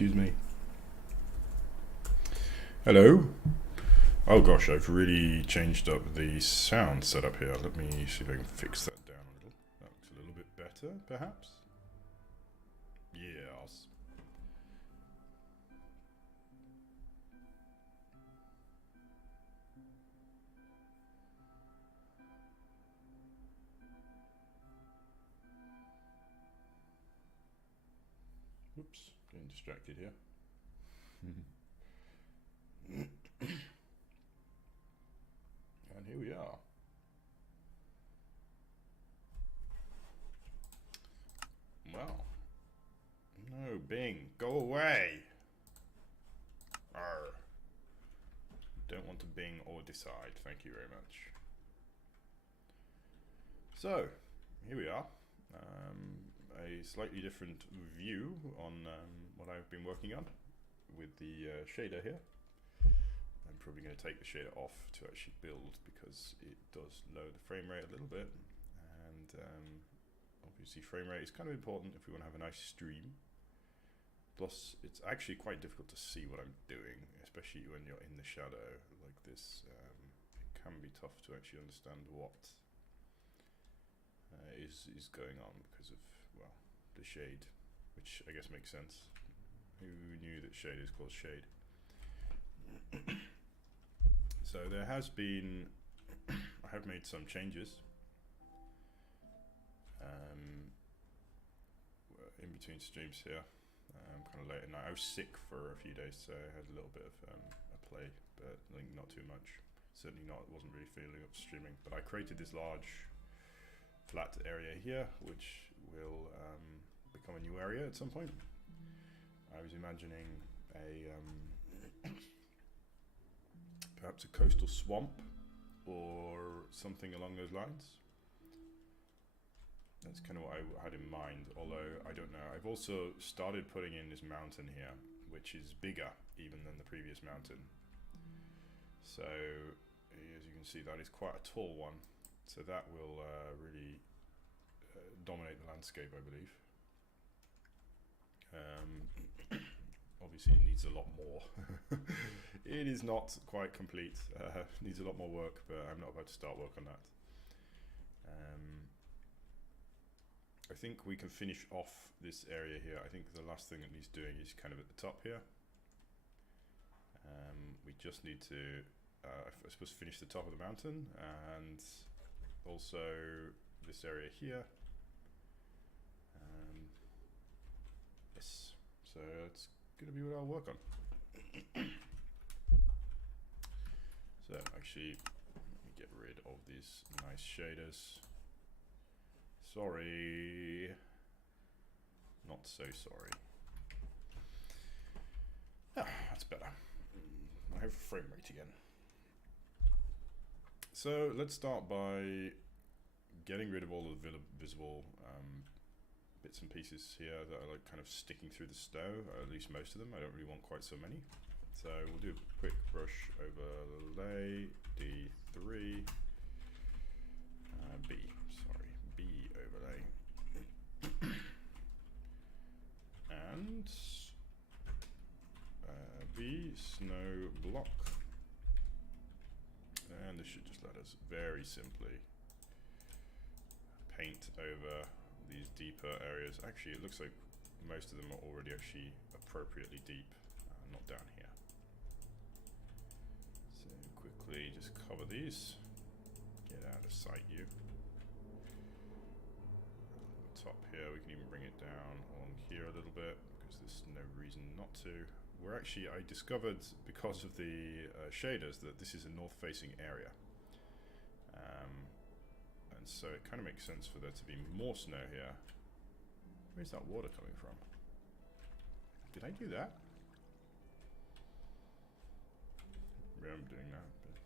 Excuse me. Hello? Oh gosh, I've really changed up the sound setup here. Let me see if I can fix that down a little. That looks a little bit better, perhaps? Yes. Oops, getting distracted here. And here we are. Well, no, Bing, go away. Arr. Don't want to Bing or decide. Thank you very much. So, here we are. A slightly different view on what I've been working on with the shader here. I'm probably going to take the shader off to actually build because it does lower the frame rate a little bit, and obviously frame rate is kind of important if we want to have a nice stream. Plus it's actually quite difficult to see what I'm doing, especially when you're in the shadow like this. It can be tough to actually understand what is going on because of, well, the shade, which I guess makes sense. Who knew that shaders cause shade? So there has been, I have made some changes in between streams here. Kind of late at night. I was sick for a few days, so I had a little bit of a play, but like not too much. Certainly not, wasn't really feeling up streaming. But I created this large flat area here, which will become a new area at some point. I was imagining a perhaps a coastal swamp or something along those lines. That's kind of what I had in mind, although I don't know. I've also started putting in this mountain here, which is bigger even than the previous mountain. So as you can see, that is quite a tall one. So that will really dominate the landscape, I believe. Obviously it needs a lot more. It is not quite complete, needs a lot more work, but I'm not about to start work on that. I think we can finish off this area here. I think the last thing it needs doing is kind of at the top here. We just need to, I suppose, finish the top of the mountain, and also this area here. Yes, so it's going to be what I'll work on. So actually, let me get rid of these nice shaders. Sorry, not so sorry. Ah, that's better. I have frame rate again. So let's start by getting rid of all the visible bits and pieces here that are like kind of sticking through the snow, or at least most of them. I don't really want quite so many. So we'll do a quick brush overlay, D3, B overlay, and B snow block. And this should just let us very simply paint over these deeper areas. Actually, it looks like most of them are already actually appropriately deep, not down here. So quickly just cover these, get out of sight view. Top here, we can even bring it down along here a little bit because there's no reason not to. We're actually, I discovered because of the shaders that this is a north-facing area, and so it kind of makes sense for there to be more snow here. Where's that water coming from? Did I do that? Yeah, I'm doing that, but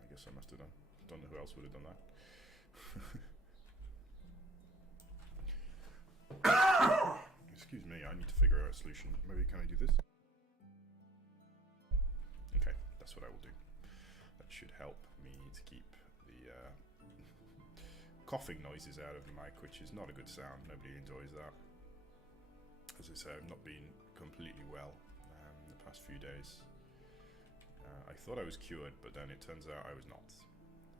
I guess I must have done. Don't know who else would have done that. Excuse me, I need to figure out a solution. Maybe can I do this? Okay, that's what I will do. That should help me to keep the coughing noises out of the mic, which is not a good sound. Nobody enjoys that. As I say, I've not been completely well the past few days. I thought I was cured, but then it turns out I was not.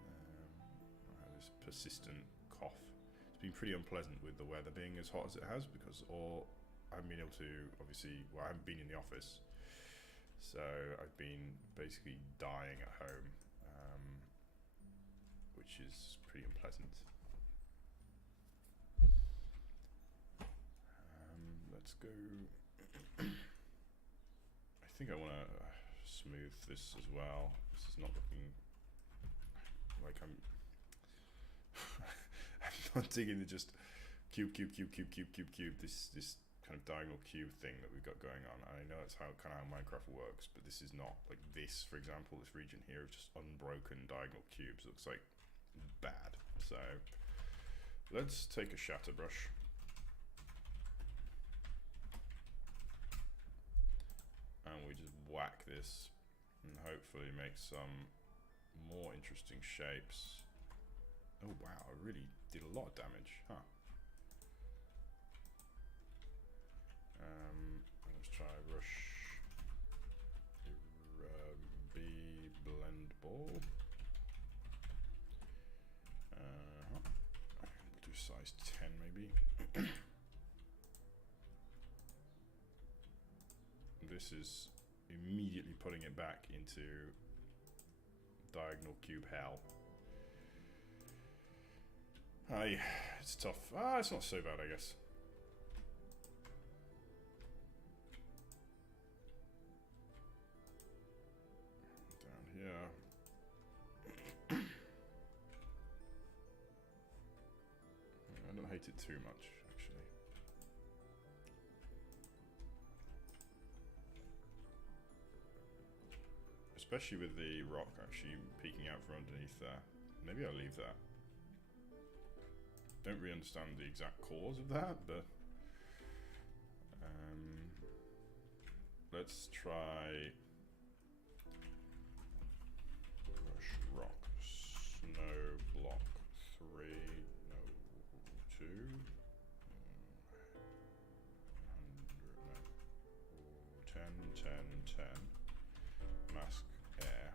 I had this persistent cough. It's been pretty unpleasant with the weather being as hot as it has, because I haven't been able to, obviously, well, I haven't been in the office, so I've been basically dying at home, which is pretty unpleasant. Let's go. I think I want to smooth this as well. This is not looking like I'm not digging the just cube, this kind of diagonal cube thing that we've got going on. I know that's how Minecraft works, but this is not like this, for example. This region here of just unbroken diagonal cubes looks like bad. So let's take a shatter brush. And we just whack this and hopefully make some more interesting shapes. Oh wow, I really did a lot of damage, huh? Let's try rush B blend ball. We'll do size 10 maybe. This is immediately putting it back into diagonal cube hell. It's tough. It's not so bad, I guess. Down here. I don't hate it too much, actually. Especially with the rock actually peeking out from underneath there. Maybe I'll leave that. Don't really understand the exact cause of that, but let's try brush rock snow block 3, no 2, 100, no 10, 10, 10, mask air.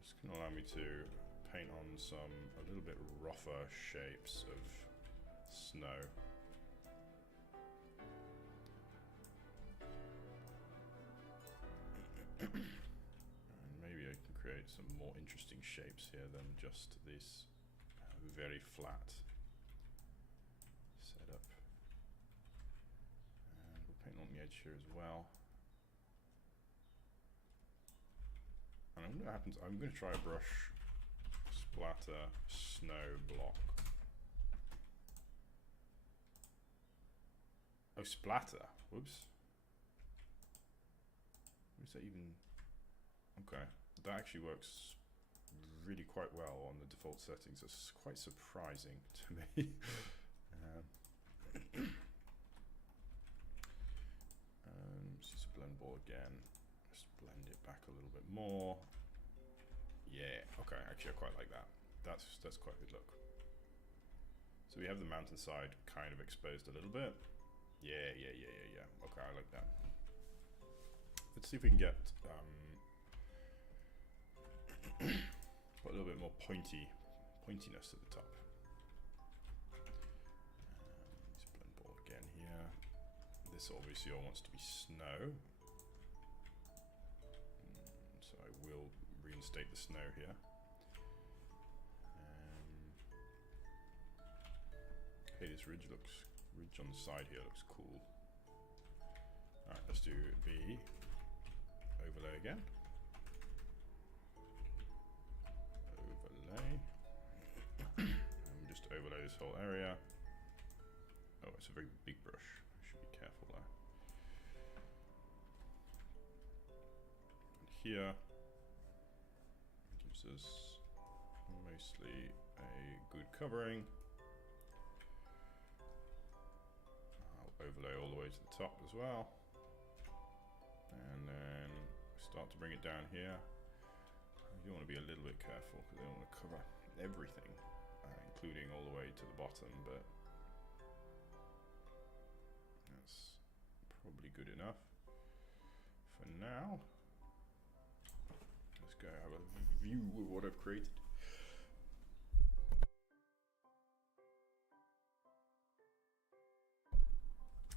This can allow me to paint on some a little bit rougher shapes of snow. And maybe I can create some more interesting shapes here than just this very flat setup. And we'll paint on the edge here as well. And I wonder what happens. I'm going to try a brush splatter snow block. Oh, splatter. Whoops. What is that even? Okay, that actually works really quite well on the default settings. It's quite surprising to me. Just blend ball again. Just blend it back a little bit more. Yeah, okay, actually I quite like that. That's quite a good look. So we have the mountainside kind of exposed a little bit. Yeah. Okay, I like that. Let's see if we can get put a little bit more pointiness at the top. Let's blend ball again here. This obviously all wants to be snow. So I will reinstate the snow here. Hey, this ridge on the side here looks cool. Alright, let's do B. Overlay again. Overlay. And just overlay this whole area. Oh, it's a very big brush. I should be careful there. And here gives us mostly a good covering. I'll overlay all the way to the top as well. And then start to bring it down here. You want to be a little bit careful because I don't want to cover everything, including all the way to the bottom, but good enough. For now, let's go have a view of what I've created.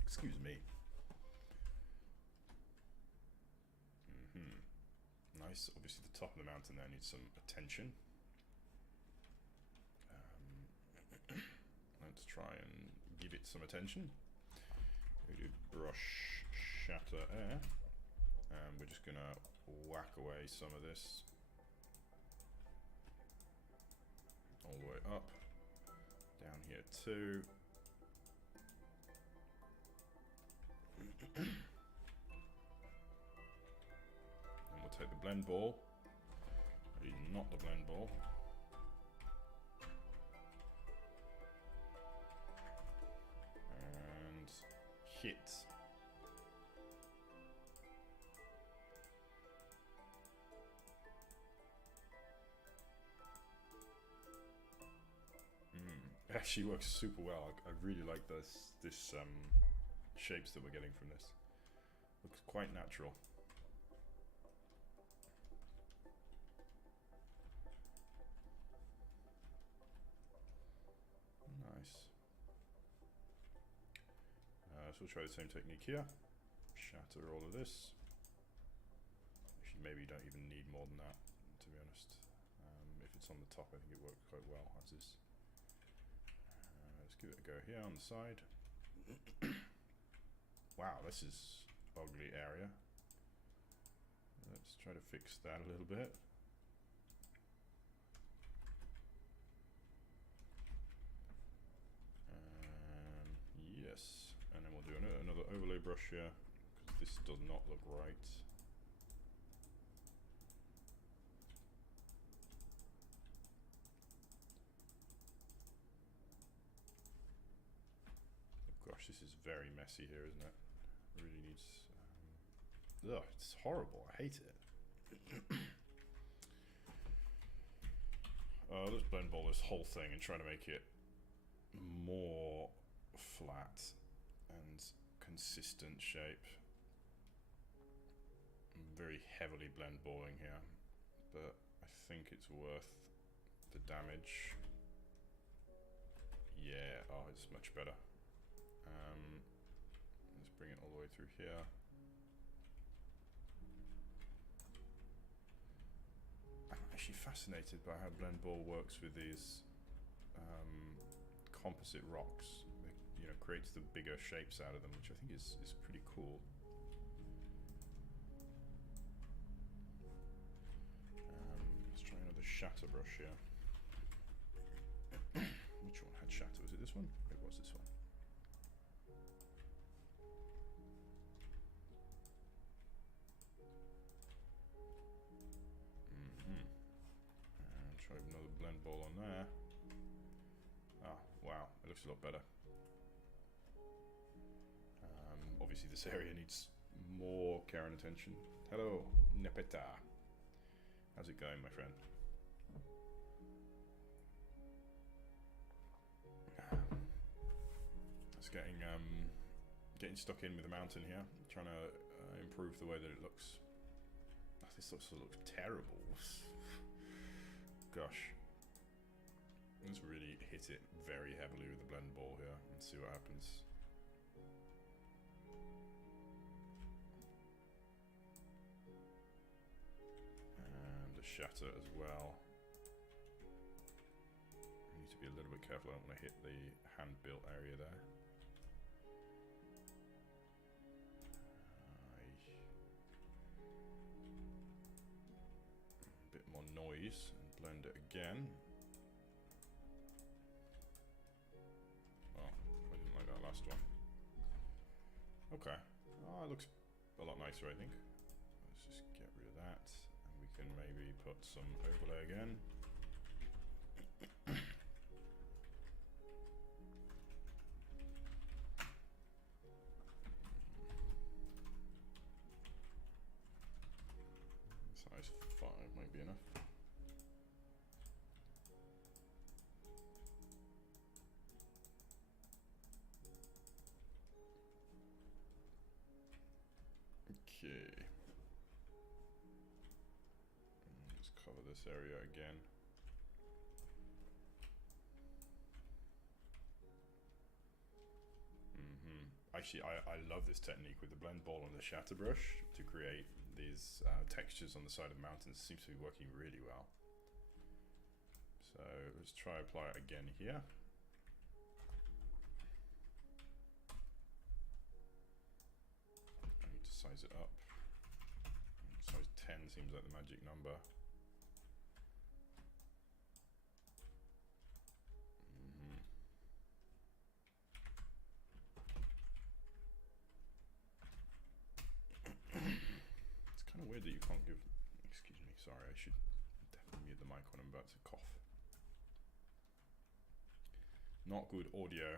Excuse me. Nice. Obviously the top of the mountain there needs some attention. Let's try and give it some attention. We do brush, shatter, air. And we're just gonna whack away some of this. All the way up. Down here too. And we'll take the blend ball. Not the blend ball. And hit. It actually works super well. I really like this shapes that we're getting from this. Looks quite natural. Nice. So we'll try the same technique here. Shatter all of this. Actually, maybe you don't even need more than that, to be honest. If it's on the top, I think it works quite well as is. Let's give it a go here on the side. Wow, this is ugly area. Let's try to fix that a little bit. Yes, and then we'll do another overlay brush here, because this does not look right. Oh gosh, this is very messy here, isn't it? It really needs... ugh, it's horrible, I hate it. Let's blend ball this whole thing and try to make it more flat and consistent shape. I'm very heavily blend balling here, but I think it's worth the damage. Yeah, oh, it's much better. Let's bring it all the way through here. I'm actually fascinated by how blend ball works with these composite rocks. It, you know, creates the bigger shapes out of them, which I think is pretty cool. Let's try another shatter brush here. Which one had shatter? Was it this one? It was this one. And try another blend ball on there. Ah, wow, it looks a lot better. Obviously this area needs more care and attention. Hello, Nepeta. How's it going, my friend? It's getting stuck in with the mountain here, trying to improve the way that it looks. This also looks terrible. Gosh. Let's really hit it very heavily with the blend ball here and see what happens. And a shatter as well. I need to be a little bit careful, I don't want to hit the hand-built area there. A bit more noise and blend it again. Last one. Okay. Oh, it looks a lot nicer, I think. Let's just get rid of that. And we can maybe put some overlay again. Size 5 might be enough. Okay. Let's cover this area again. Actually, I love this technique with the blend ball and the shatter brush to create these textures on the side of mountains. It seems to be working really well. So let's try apply it again here. I need to size it up. Size 10 seems like the magic number. It's kind of weird that you can't give, excuse me, sorry, I should definitely mute the mic when I'm about to cough. Not good audio.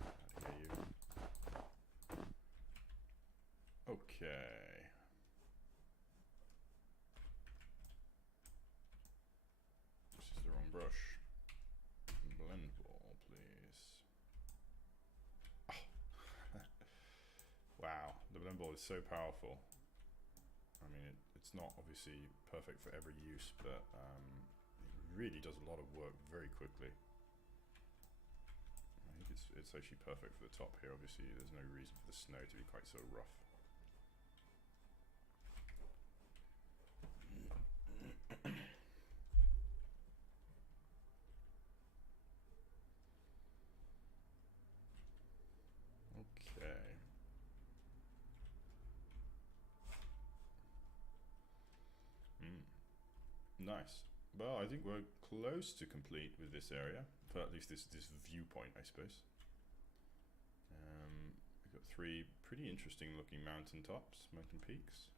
Can't hear you. Okay. This is the wrong brush. Blend ball, please. Oh. Wow, the blend ball is so powerful. I mean, it's not obviously perfect for every use, but it really does a lot of work very quickly. I think it's actually perfect for the top here. Obviously, there's no reason for the snow to be quite so rough. Okay. Nice. Well, I think we're close to complete with this area, for at least this viewpoint, I suppose. We've got 3 pretty interesting looking mountain tops, mountain peaks.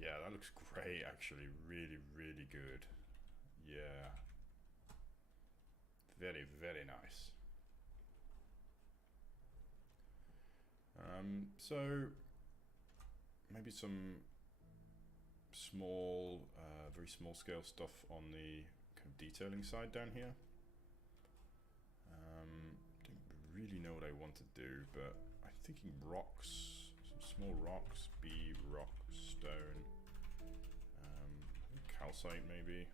Yeah, that looks great actually, really, really good. Yeah. Very, very nice. So maybe some small, very small scale stuff on the kind of detailing side down here. Don't really know what I want to do, but I'm thinking rocks, some small rocks, rock, stone, calcite maybe.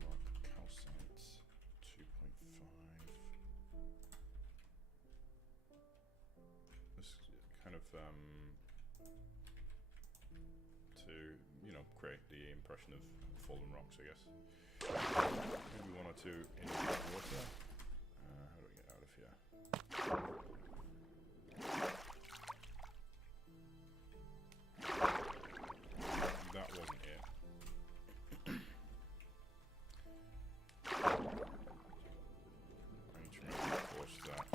Rock, calcite, 2.5. This kind of to, you know, create the impression of fallen rocks, I guess. Maybe 1 or 2 in water. How do I get out of here? That wasn't it. I need to reinforce that.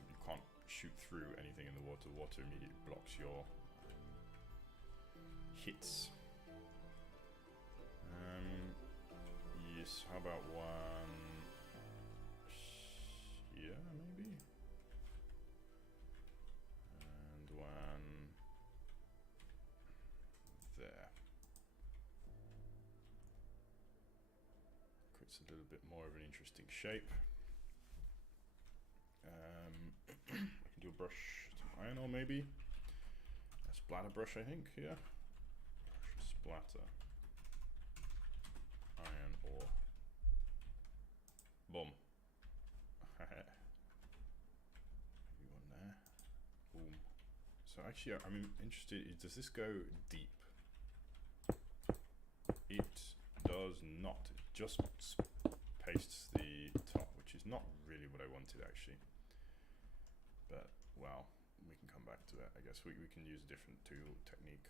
You can't shoot through anything in the water. Water immediately blocks your hits. Yes, how about 1 here maybe? And 1 there. Creates a little bit more of an interesting shape. I can do a brush, some iron ore maybe. A splatter brush, I think, yeah. Brush, splatter. Iron ore. Boom. Maybe 1 there. Boom. So actually, I'm interested, does this go deep? It does not. It just pastes the top, which is not really what I wanted actually. But, well, we can come back to that. I guess we can use a different tool technique.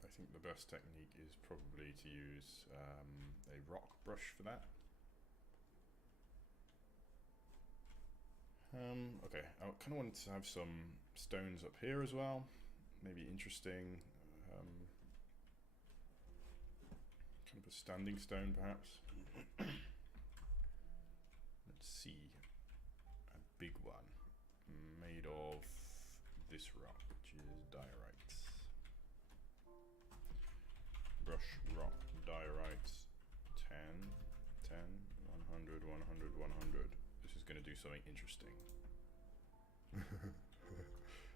I think the best technique is probably to use a rock brush for that. Okay, I kind of wanted to have some stones up here as well. Maybe interesting. Kind of a standing stone, perhaps. Let's see. A big one made of this rock, which is diorite. brush, rock, diorite, 10, 10, 100, 100, 100. This is going to do something interesting.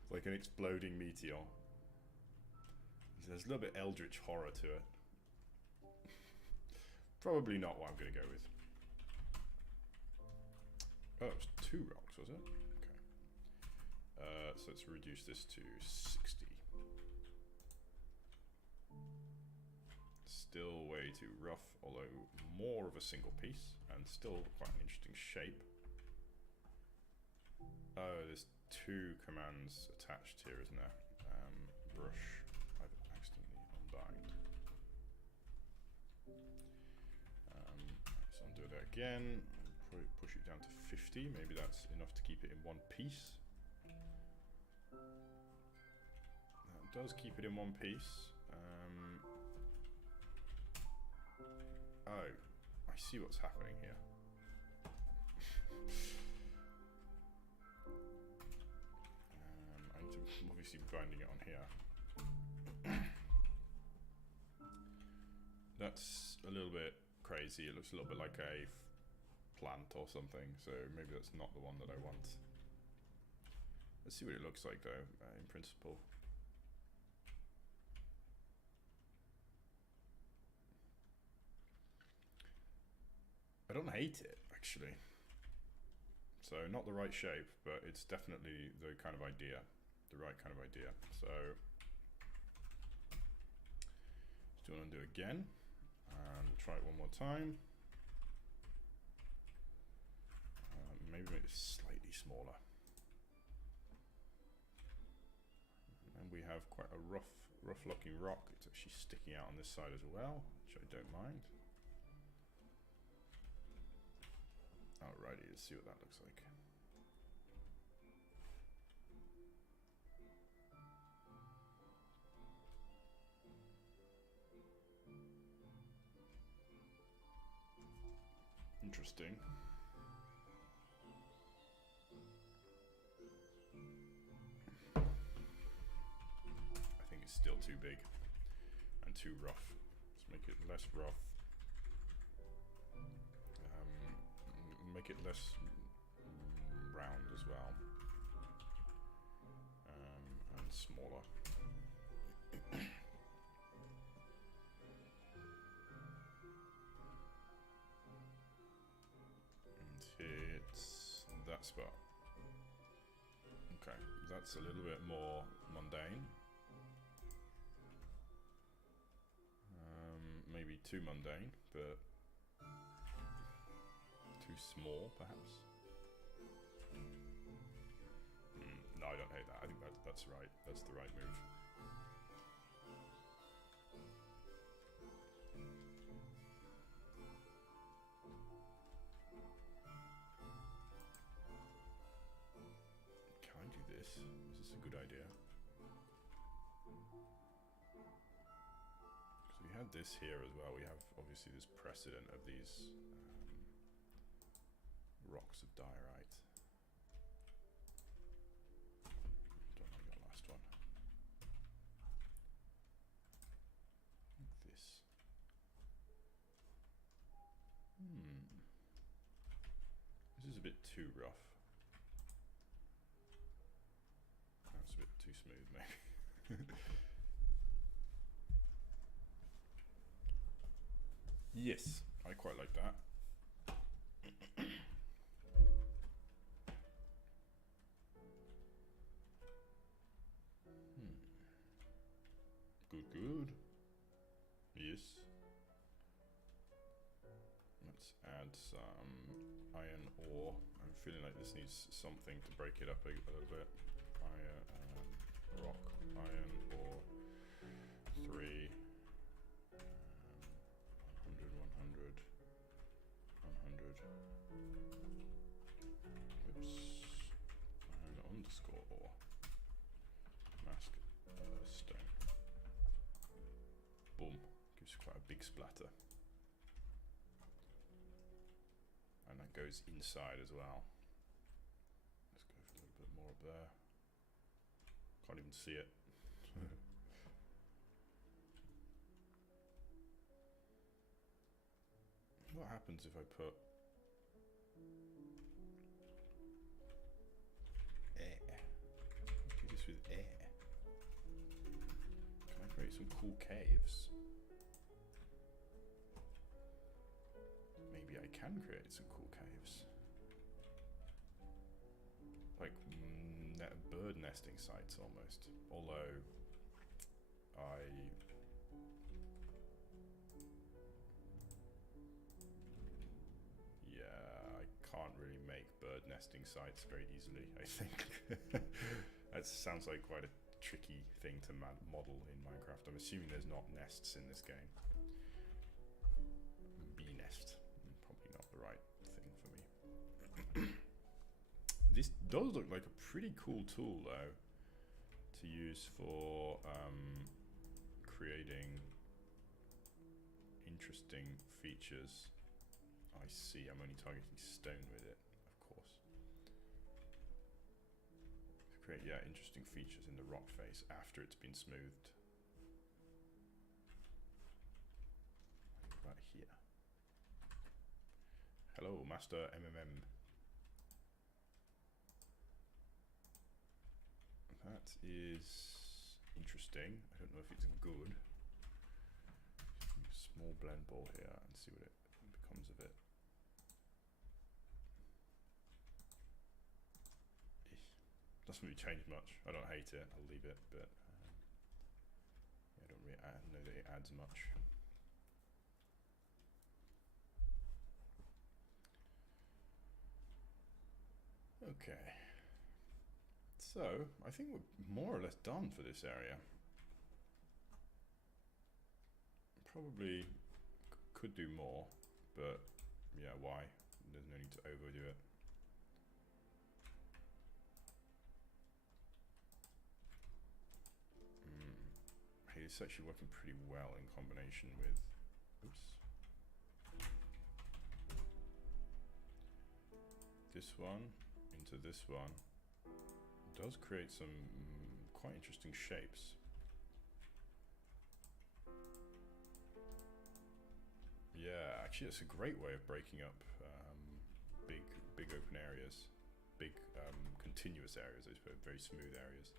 Like an exploding meteor. There's a little bit eldritch horror to it. Probably not what I'm going to go with. Oh, it was 2 rocks, was it? Okay. So let's reduce this to 60. Still way too rough, although more of a single piece, and still quite an interesting shape. Oh, there's 2 commands attached here, isn't there? Brush. I've accidentally unbind. Let's undo that again. Probably push it down to 50. Maybe that's enough to keep it in one piece. That does keep it in one piece. Oh, I see what's happening here. I need to obviously be binding it on here. That's a little bit crazy. It looks a little bit like a plant or something, so maybe that's not the one that I want. Let's see what it looks like though, in principle. I don't hate it, actually. So not the right shape, but it's definitely the kind of idea, the right kind of idea. So let's do undo again, and we'll try it one more time. Maybe make it slightly smaller. And we have quite a rough looking rock. It's actually sticking out on this side as well, which I don't mind. Alrighty, let's see what that looks like. Interesting. I think it's still too big and too rough. Let's make it less rough. Make it less round as well, and smaller. And hit that spot. Okay, that's a little bit more mundane. Maybe too mundane, but too small, perhaps. No, I don't hate that. I think that's right. That's the right move. Can I do this? Is this a good idea? Because we had this here as well. We have obviously this precedent of these rocks of diorite. Don't like that last one. Like this. This is a bit too rough. That's a bit too smooth, maybe. Yes, I quite like that. Good. Yes. Let's add some iron ore. I'm feeling like this needs something to break it up a little bit. Iron, rock, iron ore, 3, 100, 100, 100. Oops. Iron underscore ore. Mask stone. Boom. Gives quite a big splatter. And that goes inside as well. Let's go for a little bit more up there. Can't even see it. what happens if I put air. Do this with air. Can I create some cool caves? Maybe I can create some cool caves. Like bird nesting sites almost. Although I can't really make bird nesting sites very easily, I think. That sounds like quite a tricky thing to model in Minecraft. I'm assuming there's not nests in this game. Bee nest, probably not the right thing for me. This does look like a pretty cool tool though, to use for creating interesting features. I see, I'm only targeting stone with it, of course. Create, yeah, interesting features in the rock face after it's been smoothed. Right here. Hello, Master MMM. That is interesting. I don't know if it's good. Small blend ball here and see what it becomes of it. Doesn't really change much. I don't hate it. I'll leave it, but I don't really know that it adds much. Okay. So I think we're more or less done for this area. Probably could do more, but yeah, why? There's no need to overdo it. Hey, it's actually working pretty well in combination with, oops, this one into this one. It does create some quite interesting shapes. Yeah, actually it's a great way of breaking up big open areas, big continuous areas, I suppose, very smooth areas.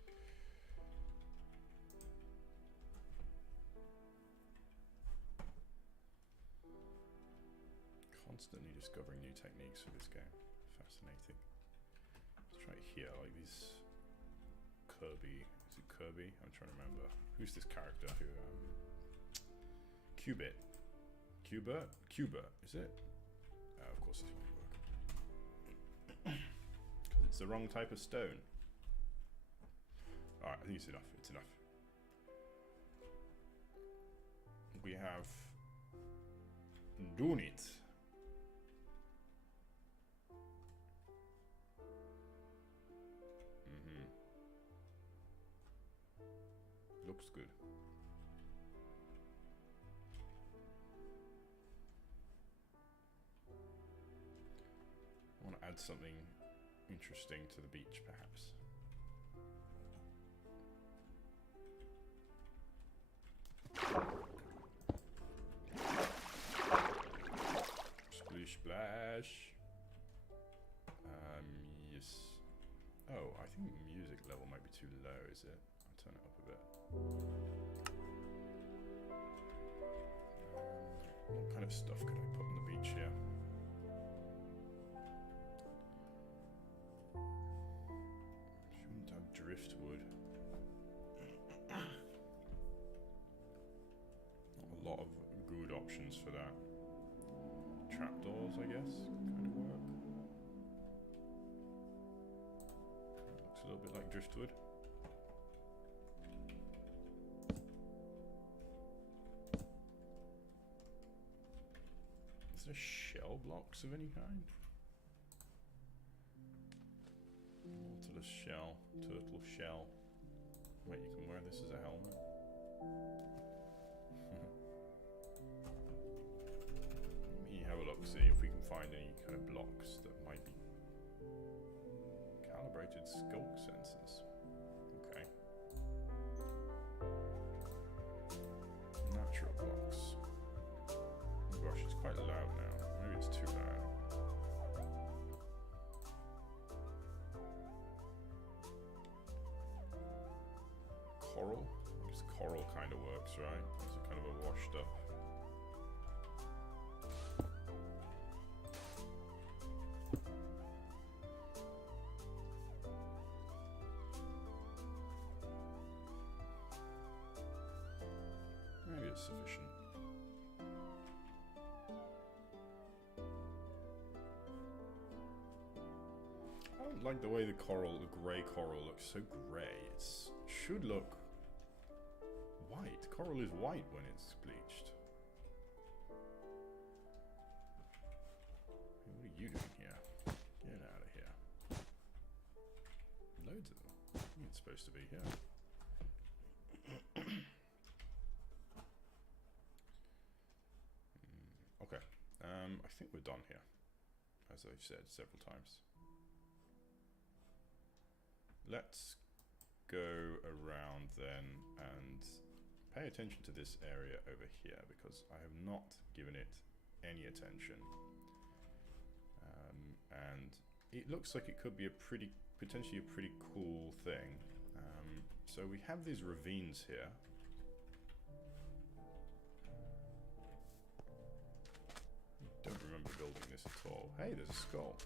Constantly discovering new techniques for this game. Fascinating. Let's try it here, like these Kirby. Is it Kirby? I'm trying to remember. Who's this character who Cubit. Cubert, is it? Of course this won't work. Because it's the wrong type of stone. Alright, I think it's enough. It's enough. We have done it. Looks good. I want to add something interesting to the beach, perhaps. Splish splash. Yes. Oh, I think the music level might be too low, is it? I'll turn it up a bit. What kind of stuff could I put on the beach here? Shouldn't have driftwood. Not a lot of good options for that. Trapdoors, I guess, kind of work. Looks a little bit like driftwood. Is there shell blocks of any kind? Nautilus shell, turtle shell. Wait, you can wear this as a helmet? Let me have a look, see if we can find any kind of blocks that might be calibrated skulk sensors. Okay. Natural blocks. Oh gosh, it's quite loud now. coral. I guess coral kind of works, right? It's a kind of a washed up. Maybe it's sufficient. I don't like the way the coral, the grey coral, looks so grey. It should look white. Coral is white when it's bleached. What are you doing here? Get out of here. Loads of them. It's supposed to be here. Okay. I think we're done here, as I've said several times. Let's go around then and pay attention to this area over here, because I have not given it any attention. And it looks like it could be a potentially a pretty cool thing. So we have these ravines here. I don't remember building this at all. Hey, there's a skull.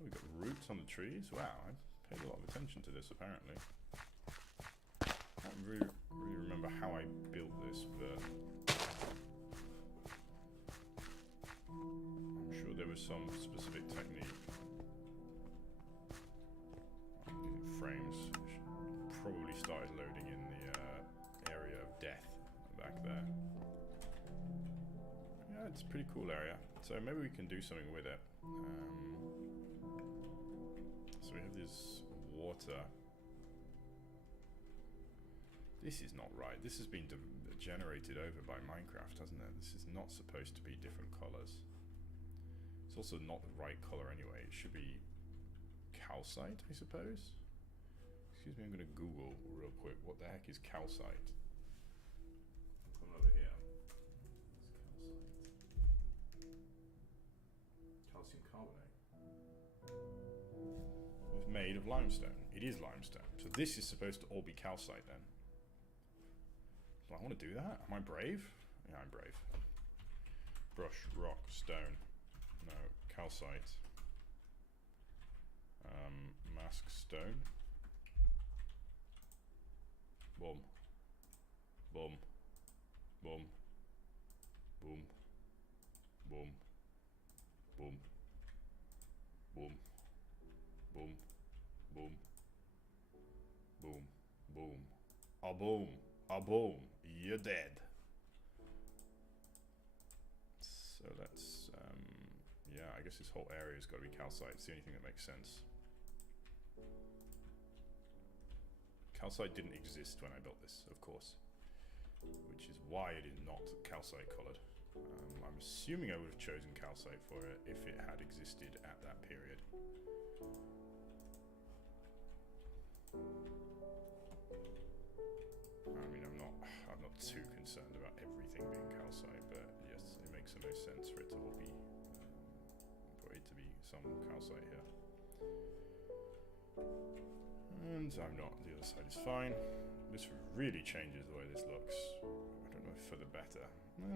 We've got roots on the trees. Wow, I paid a lot of attention to this apparently. I don't really remember how I built this, but I'm sure there was some specific technique. Frames probably started loading in the area of death back there. Yeah, it's a pretty cool area. So maybe we can do something with it. So we have this water. This is not right. This has been generated over by Minecraft, hasn't it? This is not supposed to be different colors. It's also not the right color anyway. It should be calcite, I suppose. Excuse me, I'm going to Google real quick. What the heck is calcite? Come over here. What's calcite? Calcium carbonate. It's made of limestone. It is limestone. So this is supposed to all be calcite then. Do I want to do that? Am I brave? Yeah, I'm brave. Brush, rock, stone. No, calcite. Mask stone. Boom. Boom. Boom. Boom. Boom. Boom. Boom. Boom. Boom. Boom. Boom. A boom. A boom. You're dead. So that's, yeah, I guess this whole area's got to be calcite. It's the only thing that makes sense. Calcite didn't exist when I built this, of course, which is why it is not calcite colored. I'm assuming I would have chosen calcite for it if it had existed at that period. I mean, I'm not too concerned about everything being calcite, but yes, it makes the most sense for it to all be, for it to be some calcite here. And I'm not. The other side is fine. This really changes the way this looks. I don't know if for the better.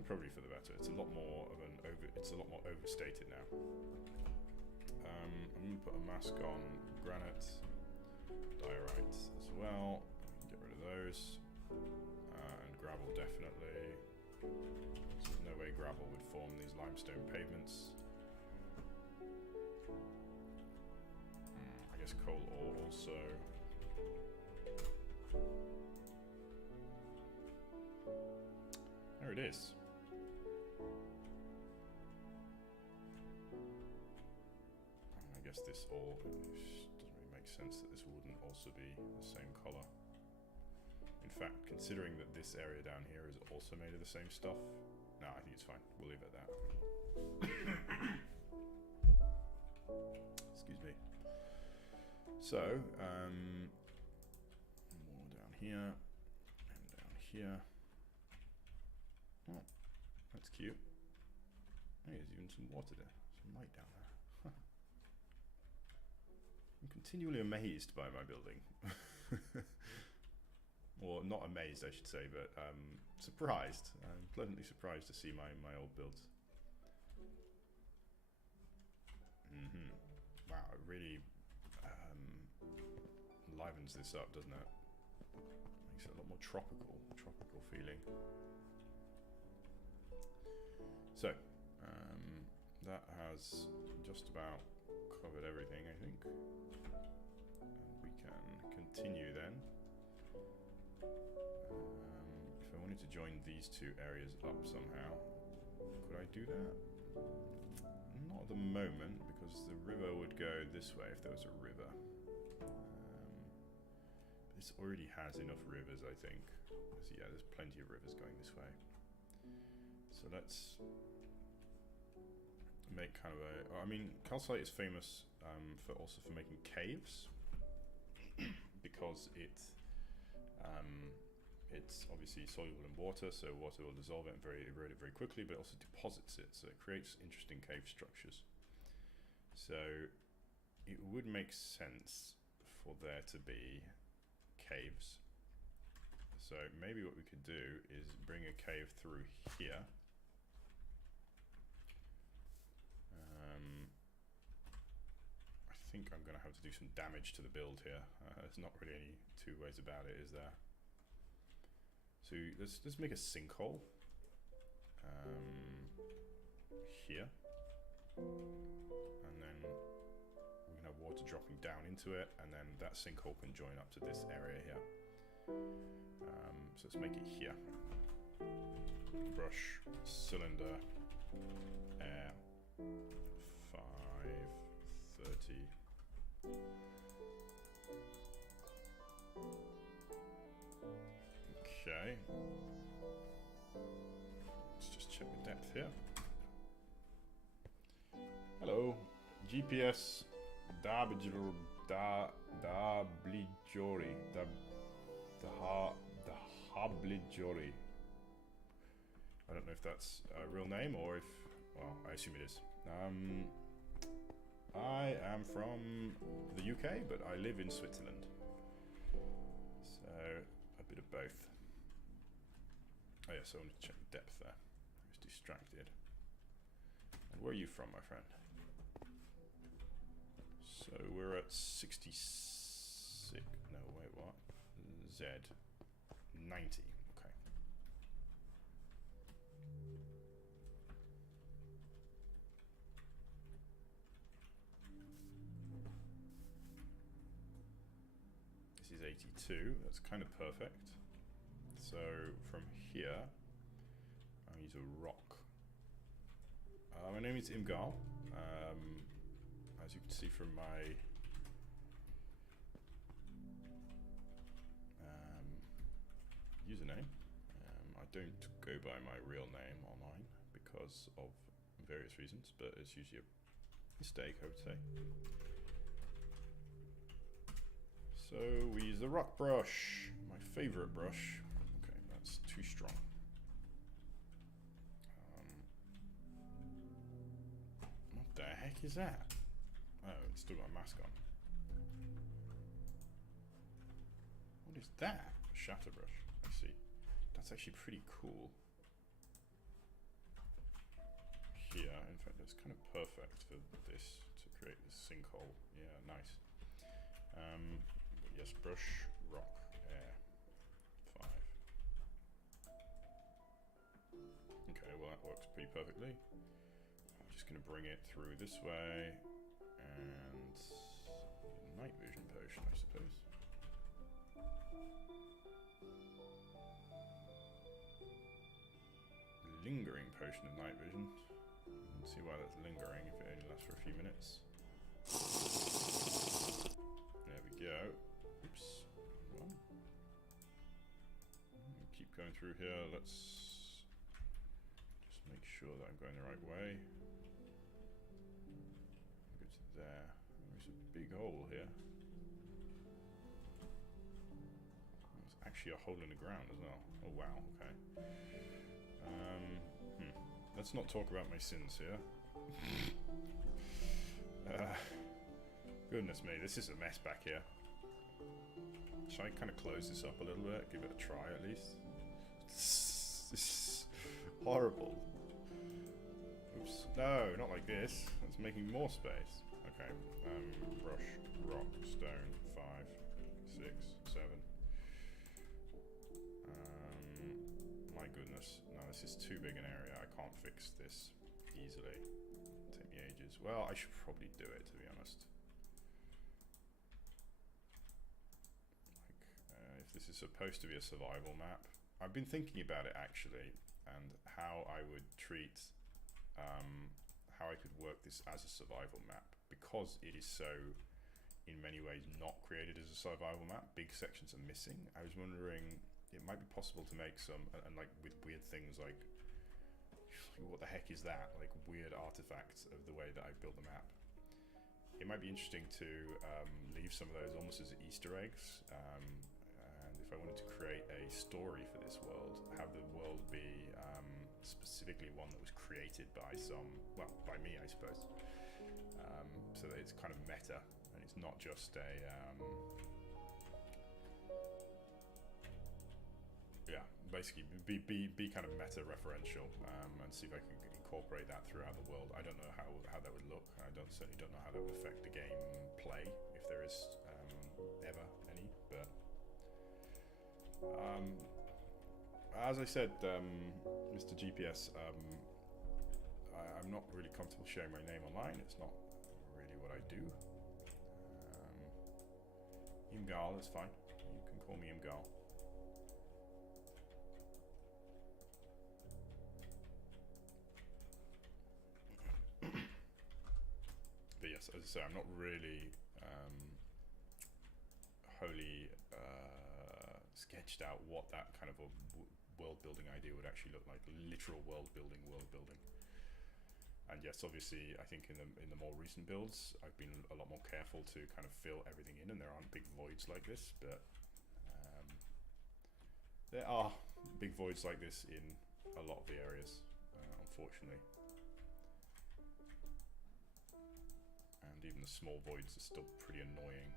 Probably for the better. It's a lot more of an It's a lot more overstated now. I'm going to put a mask on granite, diorite as well. Get rid of those. And gravel definitely. There's no way gravel would form these limestone pavements. I guess coal ore also. There it is. I guess this all doesn't really make sense that this wouldn't also be the same color. In fact, considering that this area down here is also made of the same stuff, no, I think it's fine. We'll leave it at that. Excuse me. So, more down here and down here. Oh, that's cute. Hey, there's even some water there. Some light down there. I'm continually amazed by my building. Or not amazed, I should say, but surprised. I'm pleasantly surprised to see my old builds. Wow, it really livens this up, doesn't it? Makes it a lot more tropical feeling. So, that has just about covered everything, I think. And we can continue then. If I wanted to join these two areas up somehow, could I do that? Not at the moment, because the river would go this way if there was a river. This already has enough rivers, I think. So yeah, there's plenty of rivers going this way. So let's make kind of a... I mean, calcite is famous also for making caves, because it's obviously soluble in water, so water will dissolve it and erode it very quickly, but it also deposits it, so it creates interesting cave structures. So it would make sense for there to be caves. So maybe what we could do is bring a cave through here. I think I'm going to have to do some damage to the build here. There's not really any two ways about it, is there? So let's make a sinkhole here, and then we're going to have water dropping down into it, and then that sinkhole can join up to this area here. So let's make it here. Brush, cylinder, air, 530. Okay. Let's just check the depth here. Hello, GPS Dablijori. Dablijori. I don't know if that's a real name or if, well, I assume it is. I am from the UK, but I live in Switzerland. So, a bit of both. Oh yeah, so I want to check the depth there. I was distracted. And where are you from, my friend? So we're at 66. No, wait, what? Z. 90. Okay. This is 82. That's kind of perfect. So from here, I'll use a rock. My name is Imgal. As you can see from my username, I don't go by my real name online because of various reasons, but it's usually a mistake, I would say. So we use the rock brush, my favorite brush. Okay, that's too strong. What the heck is that? Oh, it's still got a mask on. What is that? A shatter brush. I see. That's actually pretty cool. Here, in fact, that's kind of perfect for this, to create this sinkhole. Yeah, nice. Yes, brush, rock, air. 5. Okay, well that works pretty perfectly. I'm just going to bring it through this way. And night vision potion, I suppose. Lingering potion of night vision. You can see why that's lingering if it only lasts for a few minutes. There we go. Oops. Well, keep going through here. Let's just make sure that I'm going the right way. There. There's a big hole here. There's actually a hole in the ground as well. Oh wow, okay. Let's not talk about my sins here. Goodness me, this is a mess back here. Should I kind of close this up a little bit? Give it a try at least? This is horrible. Oops. No, not like this. It's making more space. Okay. Brush, rock, stone, 5, 6, 7. My goodness. No, this is too big an area. I can't fix this easily. It'll take me ages. Well, I should probably do it, to be honest. Like, if this is supposed to be a survival map, I've been thinking about it actually, and how I would treat, how I could work this as a survival map, because it is so, in many ways, not created as a survival map. Big sections are missing. I was wondering, it might be possible to make some, and like with weird things like, what the heck is that? Like weird artifacts of the way that I built the map. It might be interesting to leave some of those almost as Easter eggs. And if I wanted to create a story for this world, have the world be specifically one that was created by by me, I suppose. So that it's kind of meta, and it's not just a, basically be kind of meta referential, and see if I can incorporate that throughout the world. I don't know how that would look. I certainly don't know how that would affect the game play, if there is ever any. But as I said, Mr. GPS, I'm not really comfortable sharing my name online. It's not really what I do. Imgal is fine. You can call me Imgal. But yes, as I say, I'm not really wholly sketched out what that kind of a world building idea would actually look like. Literal world building. And yes, obviously, I think in the more recent builds, I've been a lot more careful to kind of fill everything in, and there aren't big voids like this. But there are big voids like this in a lot of the areas, unfortunately. And even the small voids are still pretty annoying.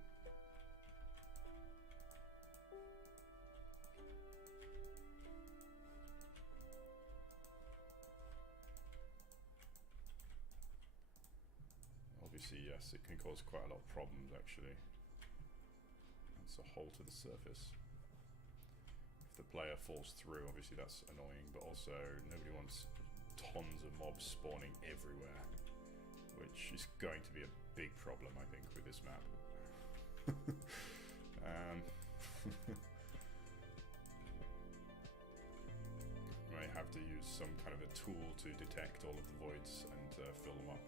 Obviously, yes, it can cause quite a lot of problems actually. It's a hole to the surface. If the player falls through, obviously that's annoying, but also nobody wants tons of mobs spawning everywhere, which is going to be a big problem, I think, with this map. I have to use some kind of a tool to detect all of the voids and fill them up.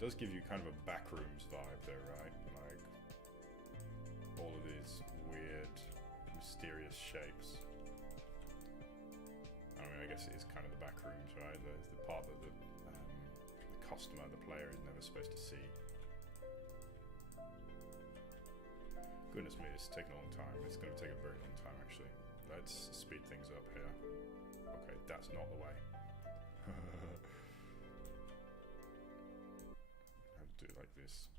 It does give you kind of a backrooms vibe though, right? Like all of these weird, mysterious shapes. I mean, I guess it is kind of the backrooms, right? There's the part that the customer, the player, is never supposed to see. Goodness me, this is taking a long time. It's going to take a very long time, actually. Let's speed things up here. Okay, that's not the way. Do it like this.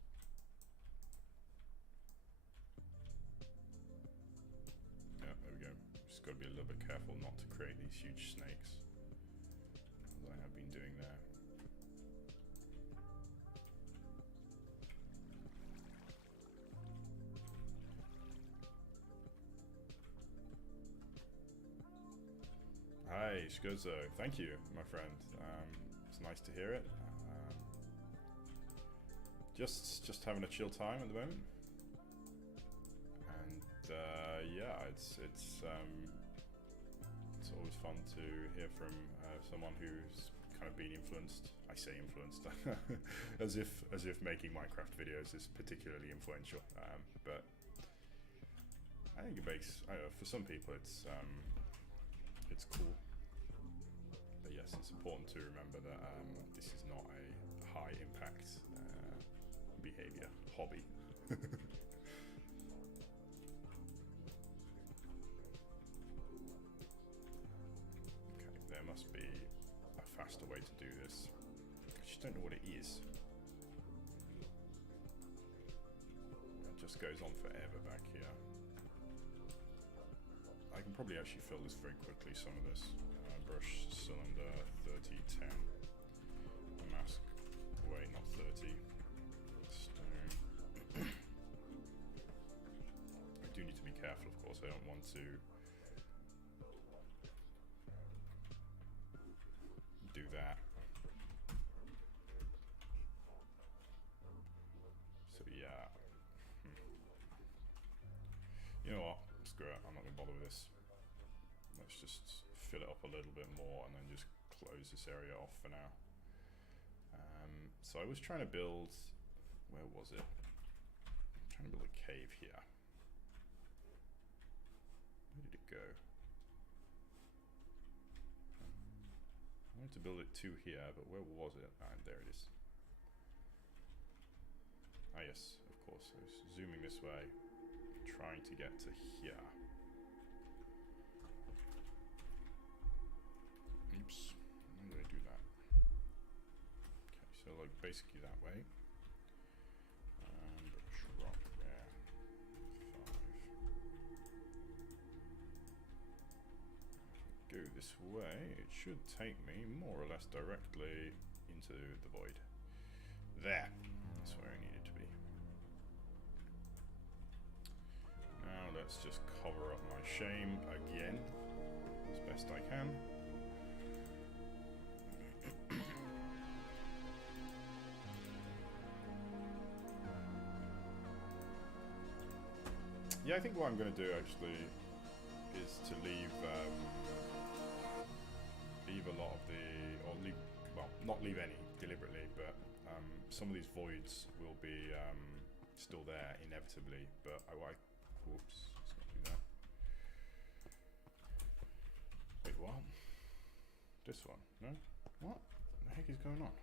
Yeah, there we go. Just got to be a little bit careful not to create these huge snakes, as I have been doing there. Hi, Shkozo. Thank you, my friend. It's nice to hear it. Just having a chill time at the moment, and yeah, it's always fun to hear from someone who's kind of been influenced. I say influenced, as if making Minecraft videos is particularly influential, but I think it makes, I don't know, for some people it's cool. They yes, it's important to remember that this is not a high impact behavior hobby. Okay, there must be a faster way to do this. I just don't know what it is. It just goes on forever back here. I can probably actually fill this very quickly, some of this. Brush cylinder 3010. Mask, wait, not 30. Stone. I do need to be careful, of course. I don't want to do that. So yeah. You know what? Screw it. I'm not going to bother with this. Let's just fill it up a little bit more and then just close this area off for now. So I was trying to build, where was it? I'm trying to build a cave here. Where did it go? I wanted to build it to here, but where was it? Ah, there it is. Ah yes, of course. I was zooming this way, trying to get to here. Oops, how did I do that? Okay, so like basically that way. And drop there. 5. Go this way, it should take me more or less directly into the void. There, that's where I needed to be. Now let's just cover up my shame again, as best I can. Yeah, I think what I'm going to do actually is to leave a lot of the, or leave, well, not leave any deliberately, but some of these voids will be still there inevitably. But whoops, let's not do that. Wait, what? This one? No? What the heck is going on?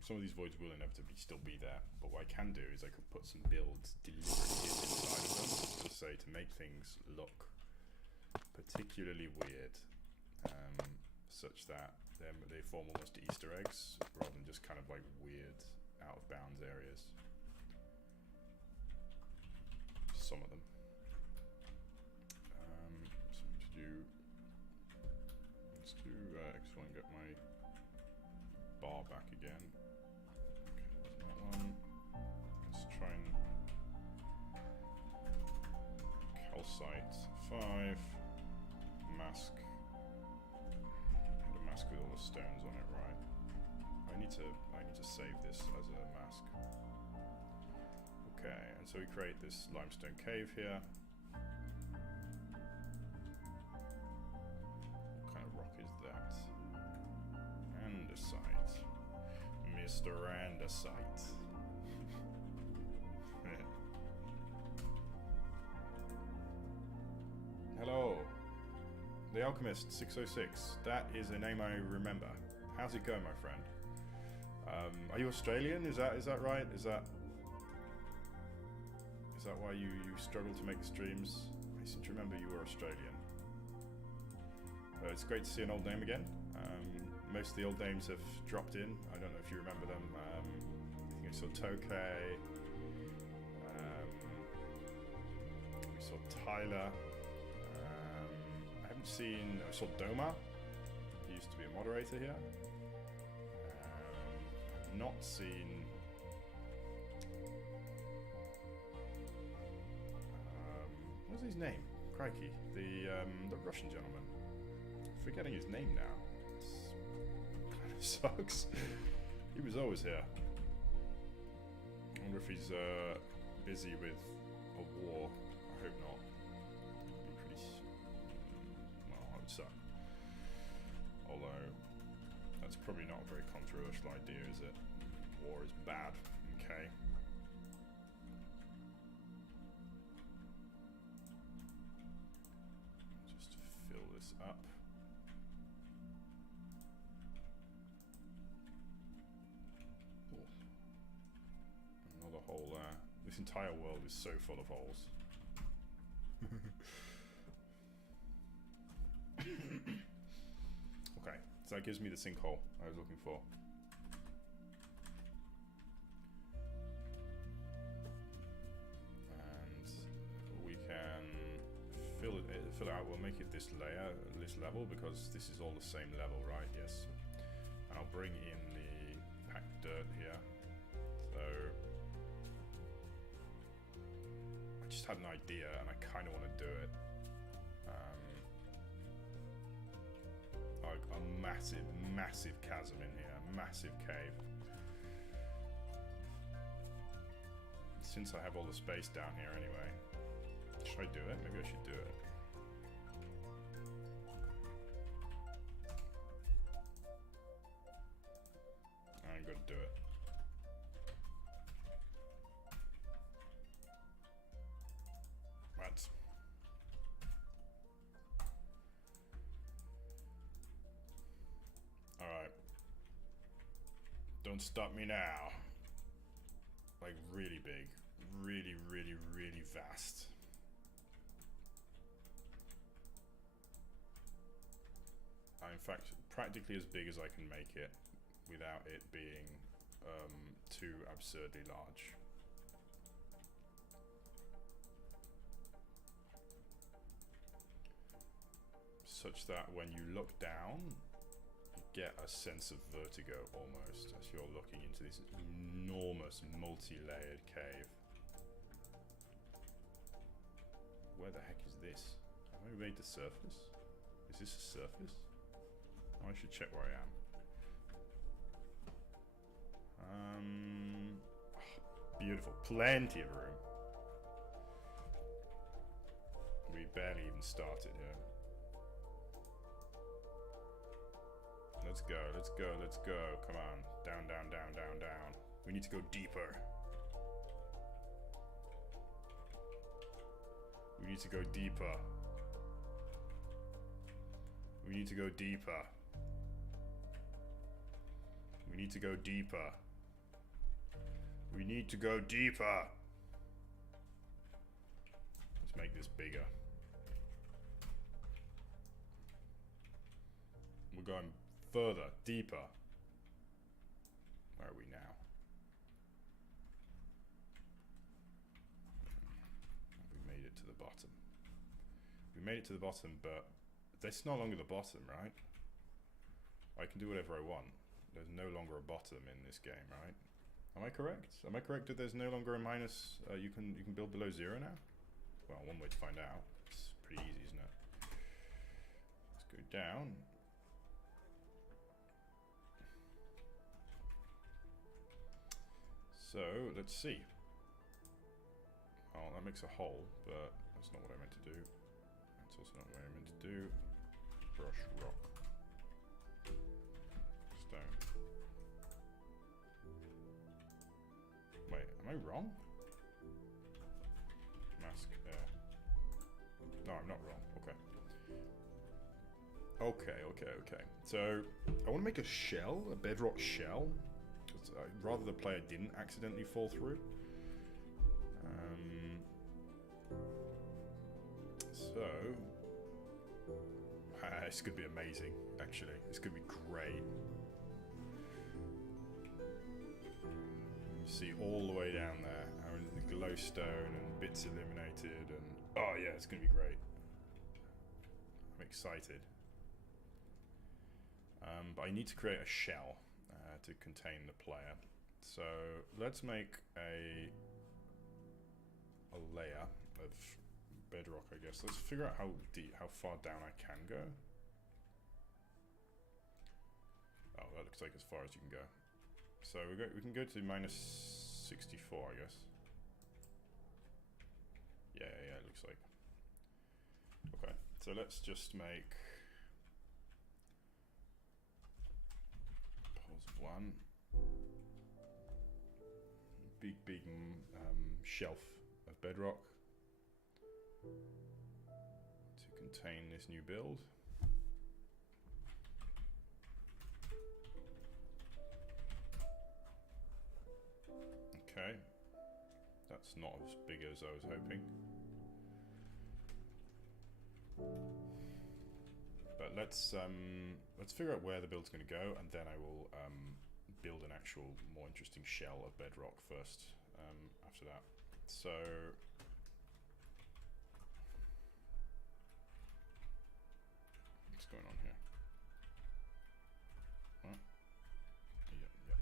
Some of these voids will inevitably still be there, but what I can do is I could put some builds deliberately inside of them, to say, to make things look particularly weird, such that they form almost Easter eggs, rather than just kind of like weird, out of bounds areas. Some of them. So let's do excellent, get my bar back again. Let's try and calcite 5 mask. Put a mask with all the stones on it, right? I need to save this as a mask. Okay, and so we create this limestone cave here. What kind of rock is that? Andesite. Mr. Andesite. Hello, The Alchemist 606. That is a name I remember. How's it going, my friend? Are you Australian? Is that right? Is that why you struggle to make the streams? I seem to remember you were Australian. It's great to see an old name again. Most of the old names have dropped in. I don't know if you remember them. I think I saw Tokay. We saw Tyler. I saw Doma. He used to be a moderator here. I've not seen. What's his name? Crikey, the Russian gentleman. Forgetting his name now. Kind of sucks. He was always here. I wonder if he's busy with a war. I hope not. It'd be pretty. Well, I would suck. Although that's probably not a very controversial idea, is it? War is bad. Okay. this up. Oh. Another hole there. This entire world is so full of holes. Okay, so that gives me the sinkhole I was looking for. And we can fill it out. We'll make it this layer, this level, because this is all the same level, right? Yes. And I'll bring in the packed dirt here. So I just had an idea, and I kind of want to do it. A massive, massive chasm in here, massive cave. Since I have all the space down here anyway, should I do it? Maybe I should do it. I'm gonna do it. Right. Alright. Don't stop me now. Like really big. Really, really, really vast. In fact, practically as big as I can make it without it being too absurdly large. Such that when you look down, you get a sense of vertigo almost as you're looking into this enormous multi-layered cave. Where the heck is this? Have I made the surface? Is this a surface? Oh, I should check where I am. Beautiful. Plenty of room. We barely even started here. Let's go, let's go, let's go. Come on. Down, down, down, down, down. We need to go deeper. We need to go deeper. We need to go deeper. We need to go deeper. We need to go deeper. Let's make this bigger. We're going further, deeper. Where are we now? We made it to the bottom. We made it to the bottom, but that's no longer the bottom, right? I can do whatever I want. There's no longer a bottom in this game, right? Am I correct? Am I correct that there's no longer a minus? You can build below 0 now? Well, one way to find out. It's pretty easy, isn't it? Let's go down. So, let's see. Oh, that makes a hole, but that's not what I meant to do. That's also not what I meant to do. Brush, rock. Stone. Wait, am I wrong? Mask air. No, I'm not wrong. Okay. Okay. So, I want to make a shell, a bedrock shell. I'd rather the player didn't accidentally fall through. So, this could be amazing, actually. This could be great. You see all the way down there, how the glowstone and bits eliminated, and oh yeah, it's gonna be great. I'm excited. But I need to create a shell to contain the player. So let's make a layer of bedrock, I guess. Let's figure out how far down I can go. Oh, that looks like as far as you can go. So we can go to minus 64, I guess. Yeah, it looks like. Okay, so let's just make one big shelf of bedrock to contain this new build. that's not as big as I was hoping. But let's figure out where the build's going to go, and then I will build an actual more interesting shell of bedrock first. After that, so what's going on here? What? Yep.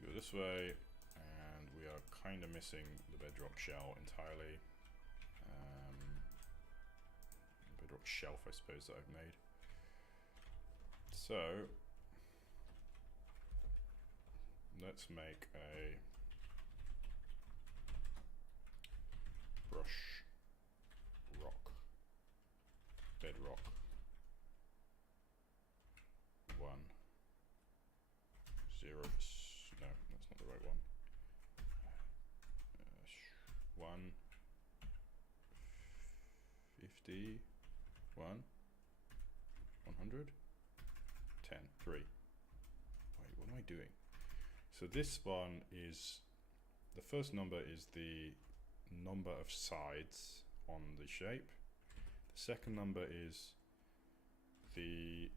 We go this way, and we are kind of missing the bedrock shell entirely. Bedrock shelf, I suppose, that I've made. So let's make a brush rock bedrock 1 0. No, that's not the right one. 1 50 1 100 10 3. Wait, what am I doing? So this one is, the first number is the number of sides on the shape. The second number is the,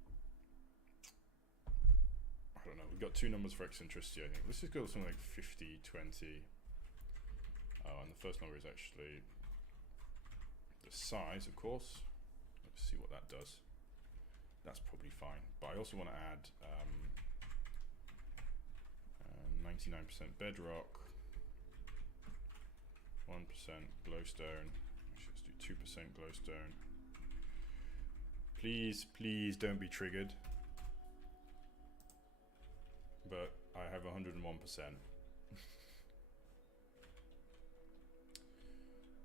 I don't know, we've got two numbers for eccentricity, I think. Let's just go with something like 50, 20. Oh, and the first number is actually the size, of course. Let's see what that does. That's probably fine. But I also want to add 99% bedrock, 1% glowstone. Actually, let's do 2% glowstone. Please, please don't be triggered. But I have 101%.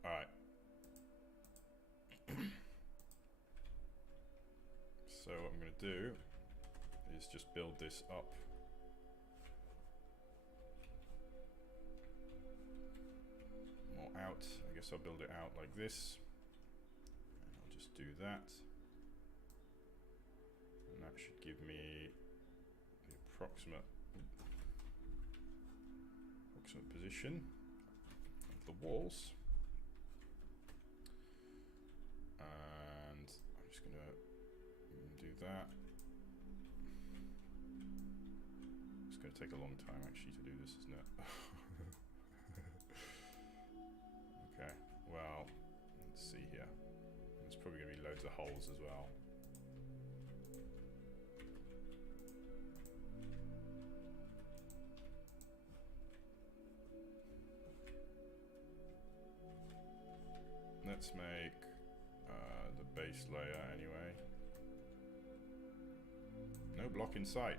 Alright. So what I'm going to do is just build this up. More out. I guess I'll build it out like this. And I'll just do that. And that should give me the approximate position of the walls. And I'm just going to do that. It's going to take a long time actually to do this, isn't it? Okay, well, let's see here. There's probably going to be loads of holes as well. Let's make the base layer anyway. No block in sight.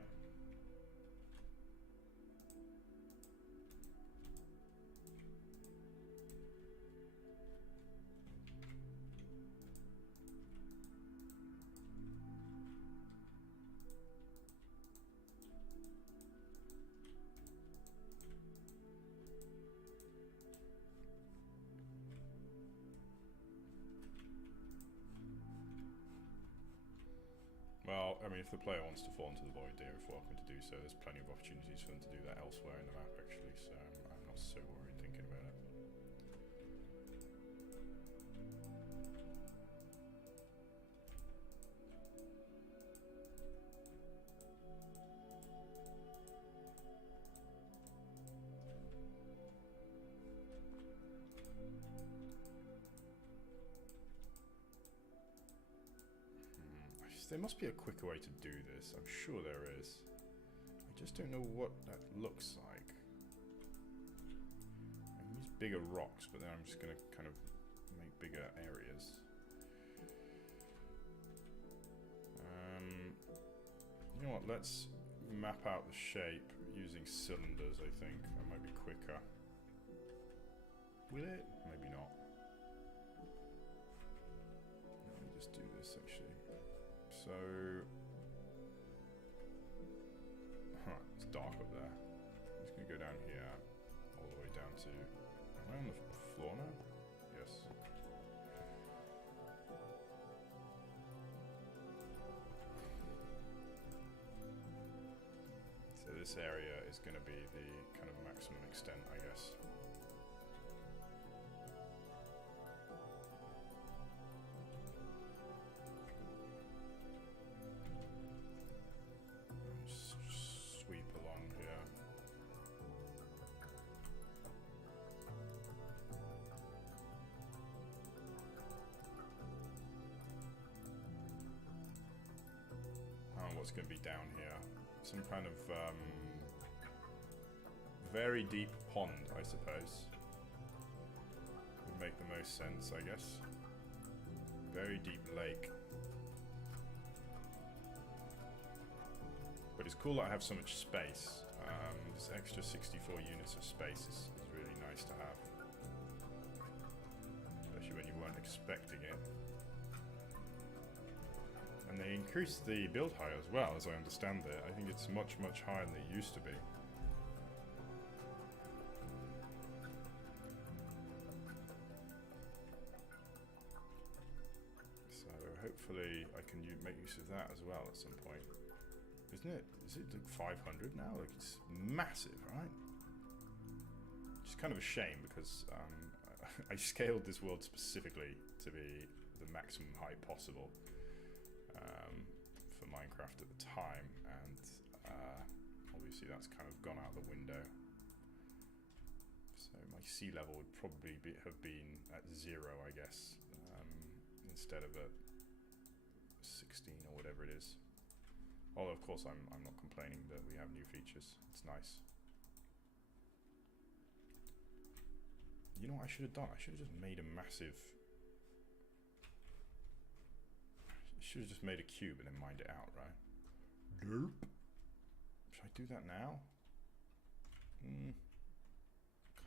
Well, I mean, if the player wants to fall into the void, they are welcome to do so. There's plenty of opportunities for them to do that elsewhere in the map, actually, so I'm not so worried thinking about it. There must be a quicker way to do this. I'm sure there is. I just don't know what that looks like. I use bigger rocks, but then I'm just going to kind of make bigger areas. You know what? Let's map out the shape using cylinders, I think. That might be quicker. Will it? Maybe not. Let me just do this, actually. So, it's dark up there. I'm just going to go down here, all the way down to, am I on the floor now? Yes. So this area is going to be the kind of maximum extent, I guess. Sweep along here. What's going to be down here? Some kind of very deep pond, I suppose. Would make the most sense, I guess. Very deep lake. But it's cool that I have so much space. This extra 64 units of space is really nice to have. Especially when you weren't expecting it. And they increased the build height as well, as I understand it. I think it's much, much higher than it used to be. So hopefully I can make use of that as well at some point. Isn't it? Is it like 500 now? Like, it's massive, right? Which is kind of a shame because I scaled this world specifically to be the maximum height possible. For Minecraft at the time, and obviously that's kind of gone out the window. So my sea level would probably have been at 0, I guess, instead of at 16 or whatever it is. Although of course I'm not complaining that we have new features. It's nice. You know what I should have done? I should have just made a massive. Should have just made a cube and then mined it out, right? Nope. Should I do that now?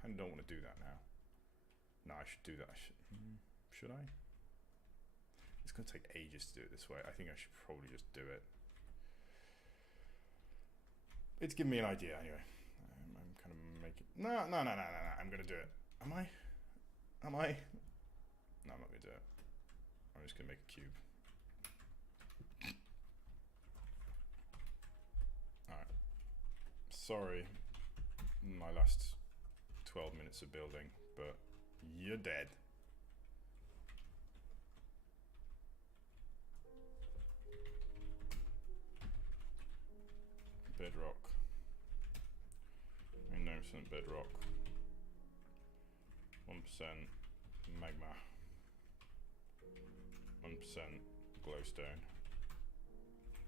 Kind of don't want to do that now. No, I should do that. Should I? It's going to take ages to do it this way. I think I should probably just do it. It's giving me an idea anyway. I'm kind of making... No. I'm going to do it. Am I? No, I'm not going to do it. I'm just going to make a cube. Alright. Sorry, my last 12 minutes of building, but you're dead. Bedrock. 99% bedrock. 1% magma. 1% glowstone.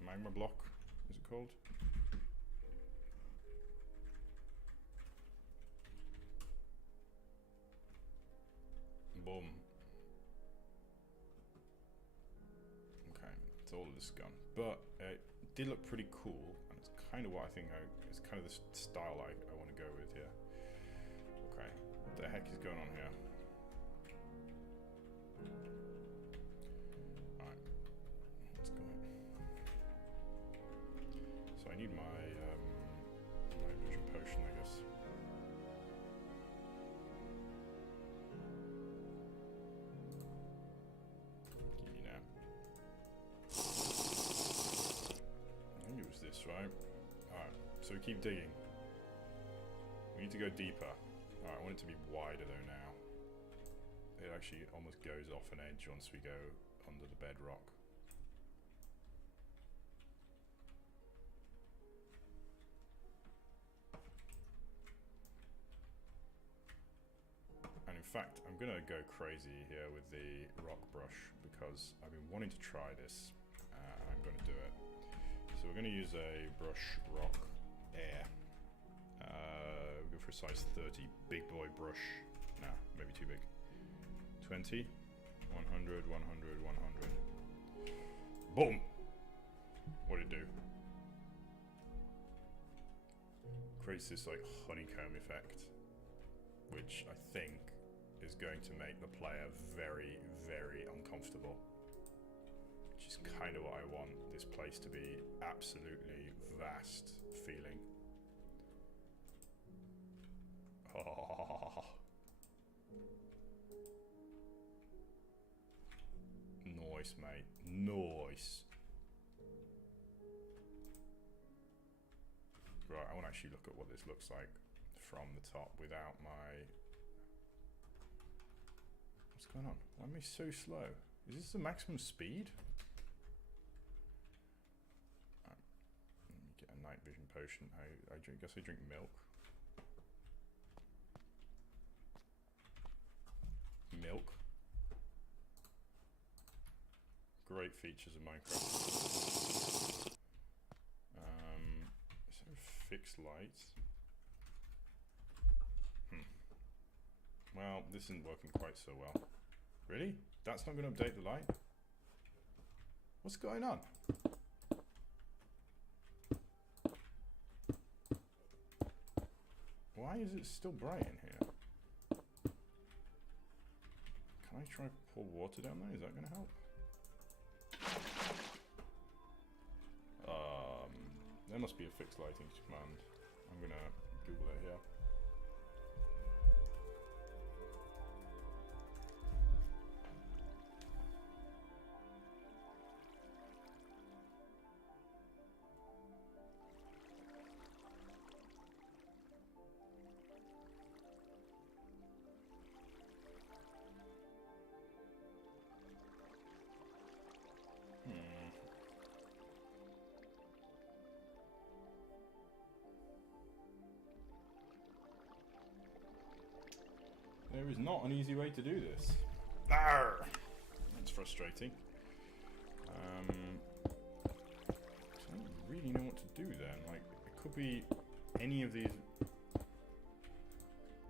Magma block, is it called? Boom. Okay, it's all of this gone. But it did look pretty cool, and it's kind of what I think it's kind of the style I want to go with here. Okay, what the heck is going on here? Alright, let's go. So I need my nitrogen potion, I guess. Right? Alright, so we keep digging. We need to go deeper. Alright, I want it to be wider though now. It actually almost goes off an edge once we go under the bedrock. And in fact, I'm gonna go crazy here with the rock brush because I've been wanting to try this. I'm gonna do it. So we're going to use a brush rock air. We'll go for a size 30 big boy brush. Nah, maybe too big. 20, 100, 100, 100. Boom! What'd it do? Creates this like honeycomb effect, which I think is going to make the player very, very uncomfortable. Which is kind of what I want this place to be, absolutely vast feeling. Oh. Nice, mate. Nice. Right, I want to actually look at what this looks like from the top without my... What's going on? Why am I so slow? Is this the maximum speed? Let me get a night vision potion. I guess I drink milk. Milk. Great features of Minecraft. So fixed lights. Well, this isn't working quite so well. Really? That's not going to update the light? What's going on? Why is it still bright in here? Can I try pour water down there? Is that going to help? There must be a fixed lighting command. I'm going to Google it here. There is not an easy way to do this. Arr! That's frustrating. I don't really know what to do then. Like, it could be any of these.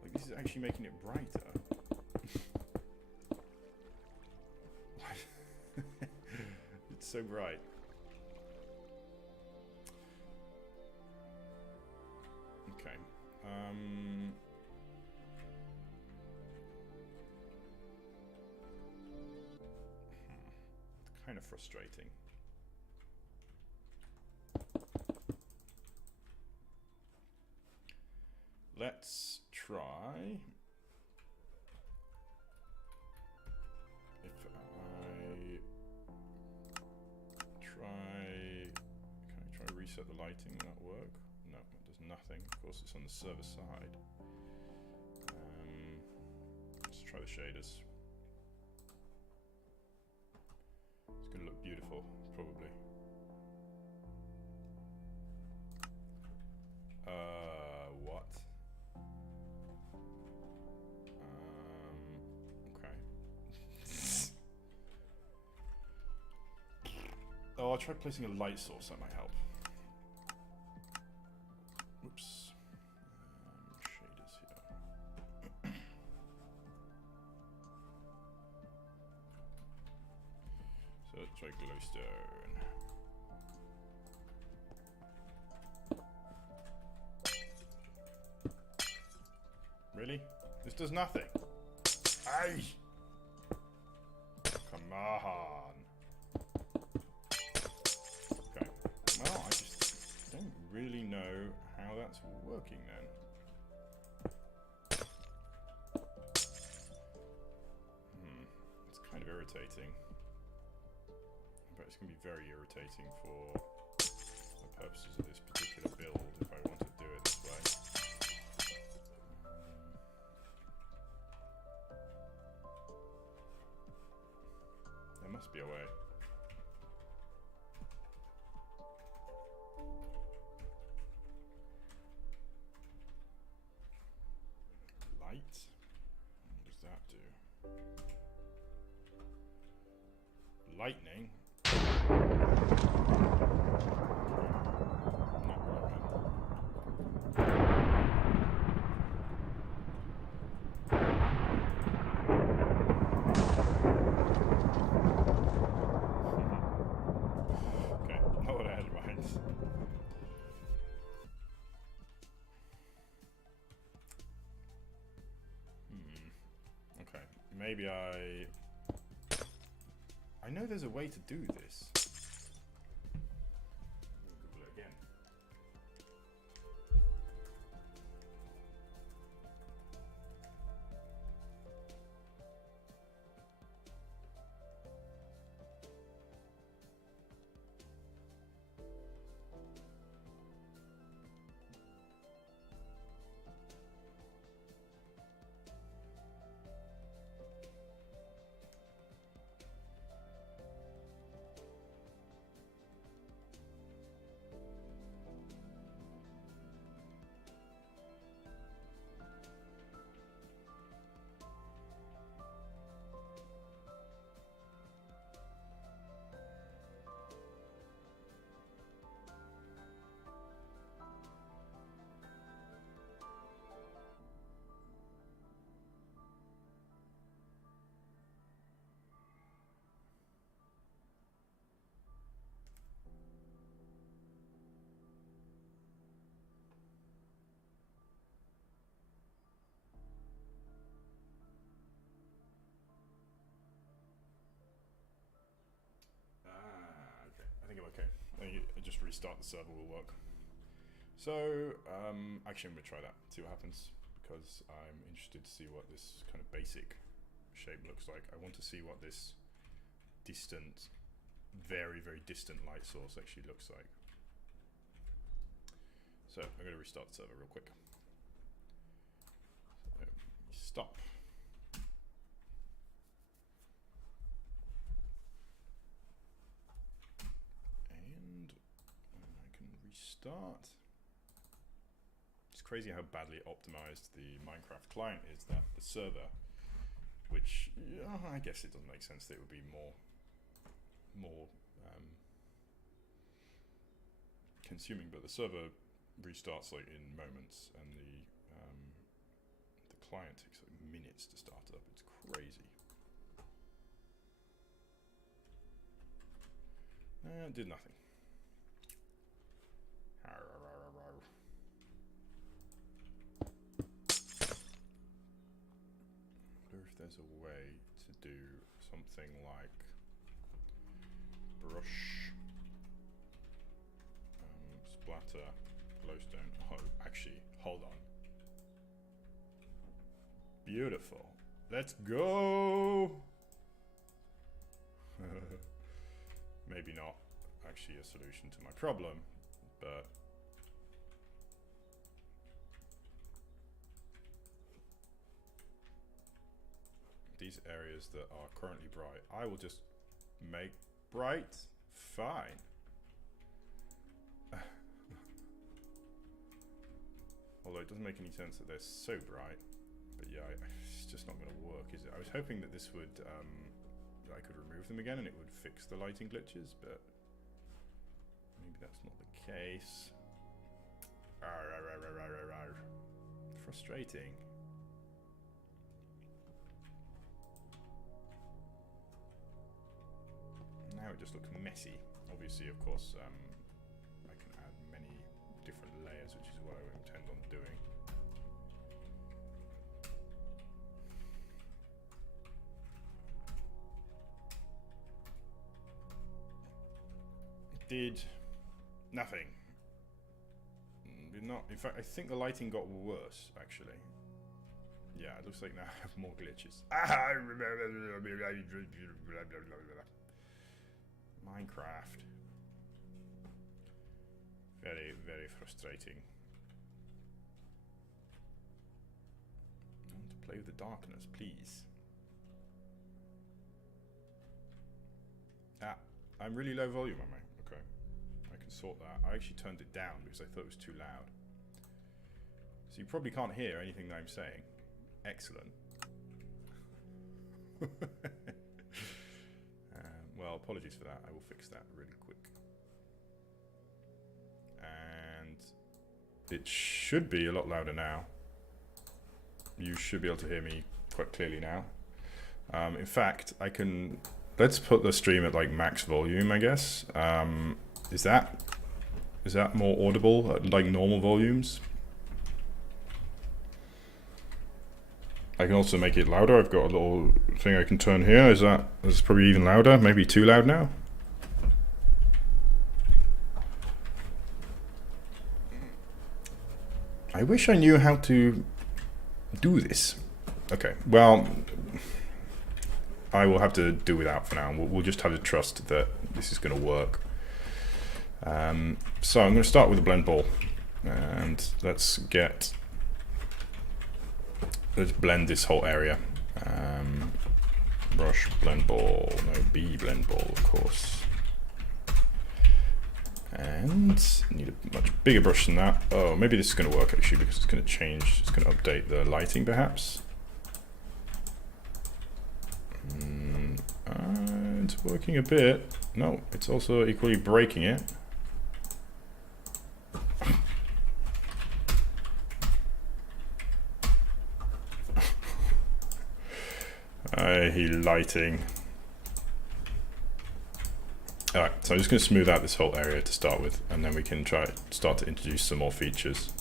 Like, this is actually making it brighter. It's so bright. Okay. Kind of frustrating. Let's try. If I try, can I try reset the lighting? Will that work? No, it does nothing. Of course, it's on the server side. Let's try the shaders. It's going to look beautiful, probably. What? Okay. Oh, I'll try placing a light source, that might help. Whoops. Shaders here. So let's try glowstone. Really? This does nothing. Aye! Come on. Okay. Well, I just don't really know how that's working then. It's kind of irritating. But it's going to be very irritating for the purposes of this particular build if I want to do it this way. There must be a way. Light? What does that do? Lightning? Not working. Okay, not what I had in mind. Okay, maybe I know there's a way to do this. Google it again. okay. Just restart the server will work. So, actually I'm going to try that, see what happens, because I'm interested to see what this kind of basic shape looks like. I want to see what this distant, very, very distant light source actually looks like. So, I'm going to restart the server real quick. So, stop. And I can restart. It's crazy how badly optimized the Minecraft client is, that the server, which I guess it doesn't make sense that it would be more consuming, but the server restarts like in moments, and the client takes like minutes to start up. It's crazy. Did nothing. If there's a way to do something like brush, splatter, glowstone. Oh, actually, hold on. Beautiful. Let's go. Maybe not actually a solution to my problem, but these areas that are currently bright, I will just make bright. Fine. Although it doesn't make any sense that they're so bright, but yeah, it's just not going to work, is it? I was hoping that this would, I could remove them again and it would fix the lighting glitches, but maybe that's not the case. Frustrating. Now it just looks messy. Obviously, of course, I can add many different layers, which is what I intend on doing. Did nothing. Did not. In fact, I think the lighting got worse, actually. Yeah, it looks like now I have more glitches. Minecraft. Very, very frustrating. I want to play with the darkness, please. I'm really low volume, am I? Okay. I can sort that. I actually turned it down because I thought it was too loud. So you probably can't hear anything that I'm saying. Excellent. Well, apologies for that. I will fix that really quick. And it should be a lot louder now. You should be able to hear me quite clearly now. In fact, I can... Let's put the stream at like max volume, I guess. Is that more audible at like normal volumes? I can also make it louder. I've got a little thing I can turn here. That's probably even louder, maybe too loud now. I wish I knew how to do this. Okay, well, I will have to do without for now. We'll just have to trust that this is going to work. So I'm going to start with a blend ball, and let's blend this whole area. Brush, blend ball, no B blend ball, of course. And need a much bigger brush than that. Oh, maybe this is going to work actually, because it's going to change. It's going to update the lighting, perhaps. It's working a bit. No, it's also equally breaking it. I hate lighting. Alright, so I'm just going to smooth out this whole area to start with, and then we can start to introduce some more features.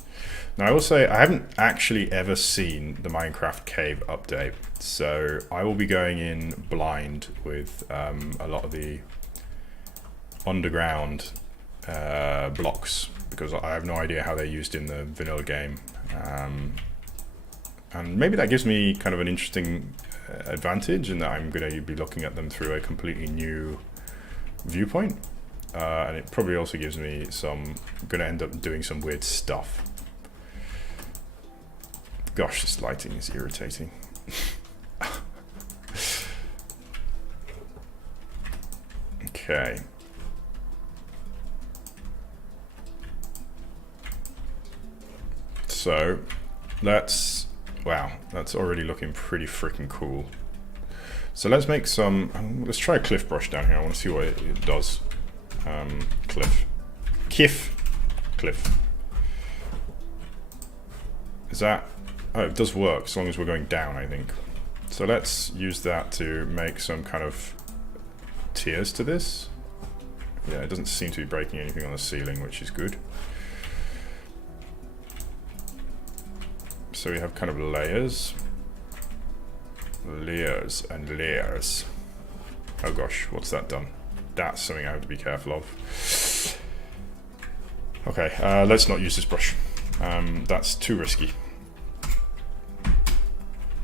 Now I will say I haven't actually ever seen the Minecraft cave update, so I will be going in blind with a lot of the underground blocks, because I have no idea how they're used in the vanilla game. And maybe that gives me kind of an interesting advantage in that I'm going to be looking at them through a completely new viewpoint. And it probably also gives me some, I'm going to end up doing some weird stuff. Gosh, this lighting is irritating. Okay. So let's, wow, that's already looking pretty freaking cool. So let's make some, let's try a cliff brush down here. I want to see what it does. Cliff. Is that, oh, it does work as long as we're going down, I think. So let's use that to make some kind of tiers to this. Yeah, it doesn't seem to be breaking anything on the ceiling, which is good. So we have kind of layers and layers. Oh gosh, what's that done? That's something I have to be careful of. Okay, let's not use this brush. That's too risky.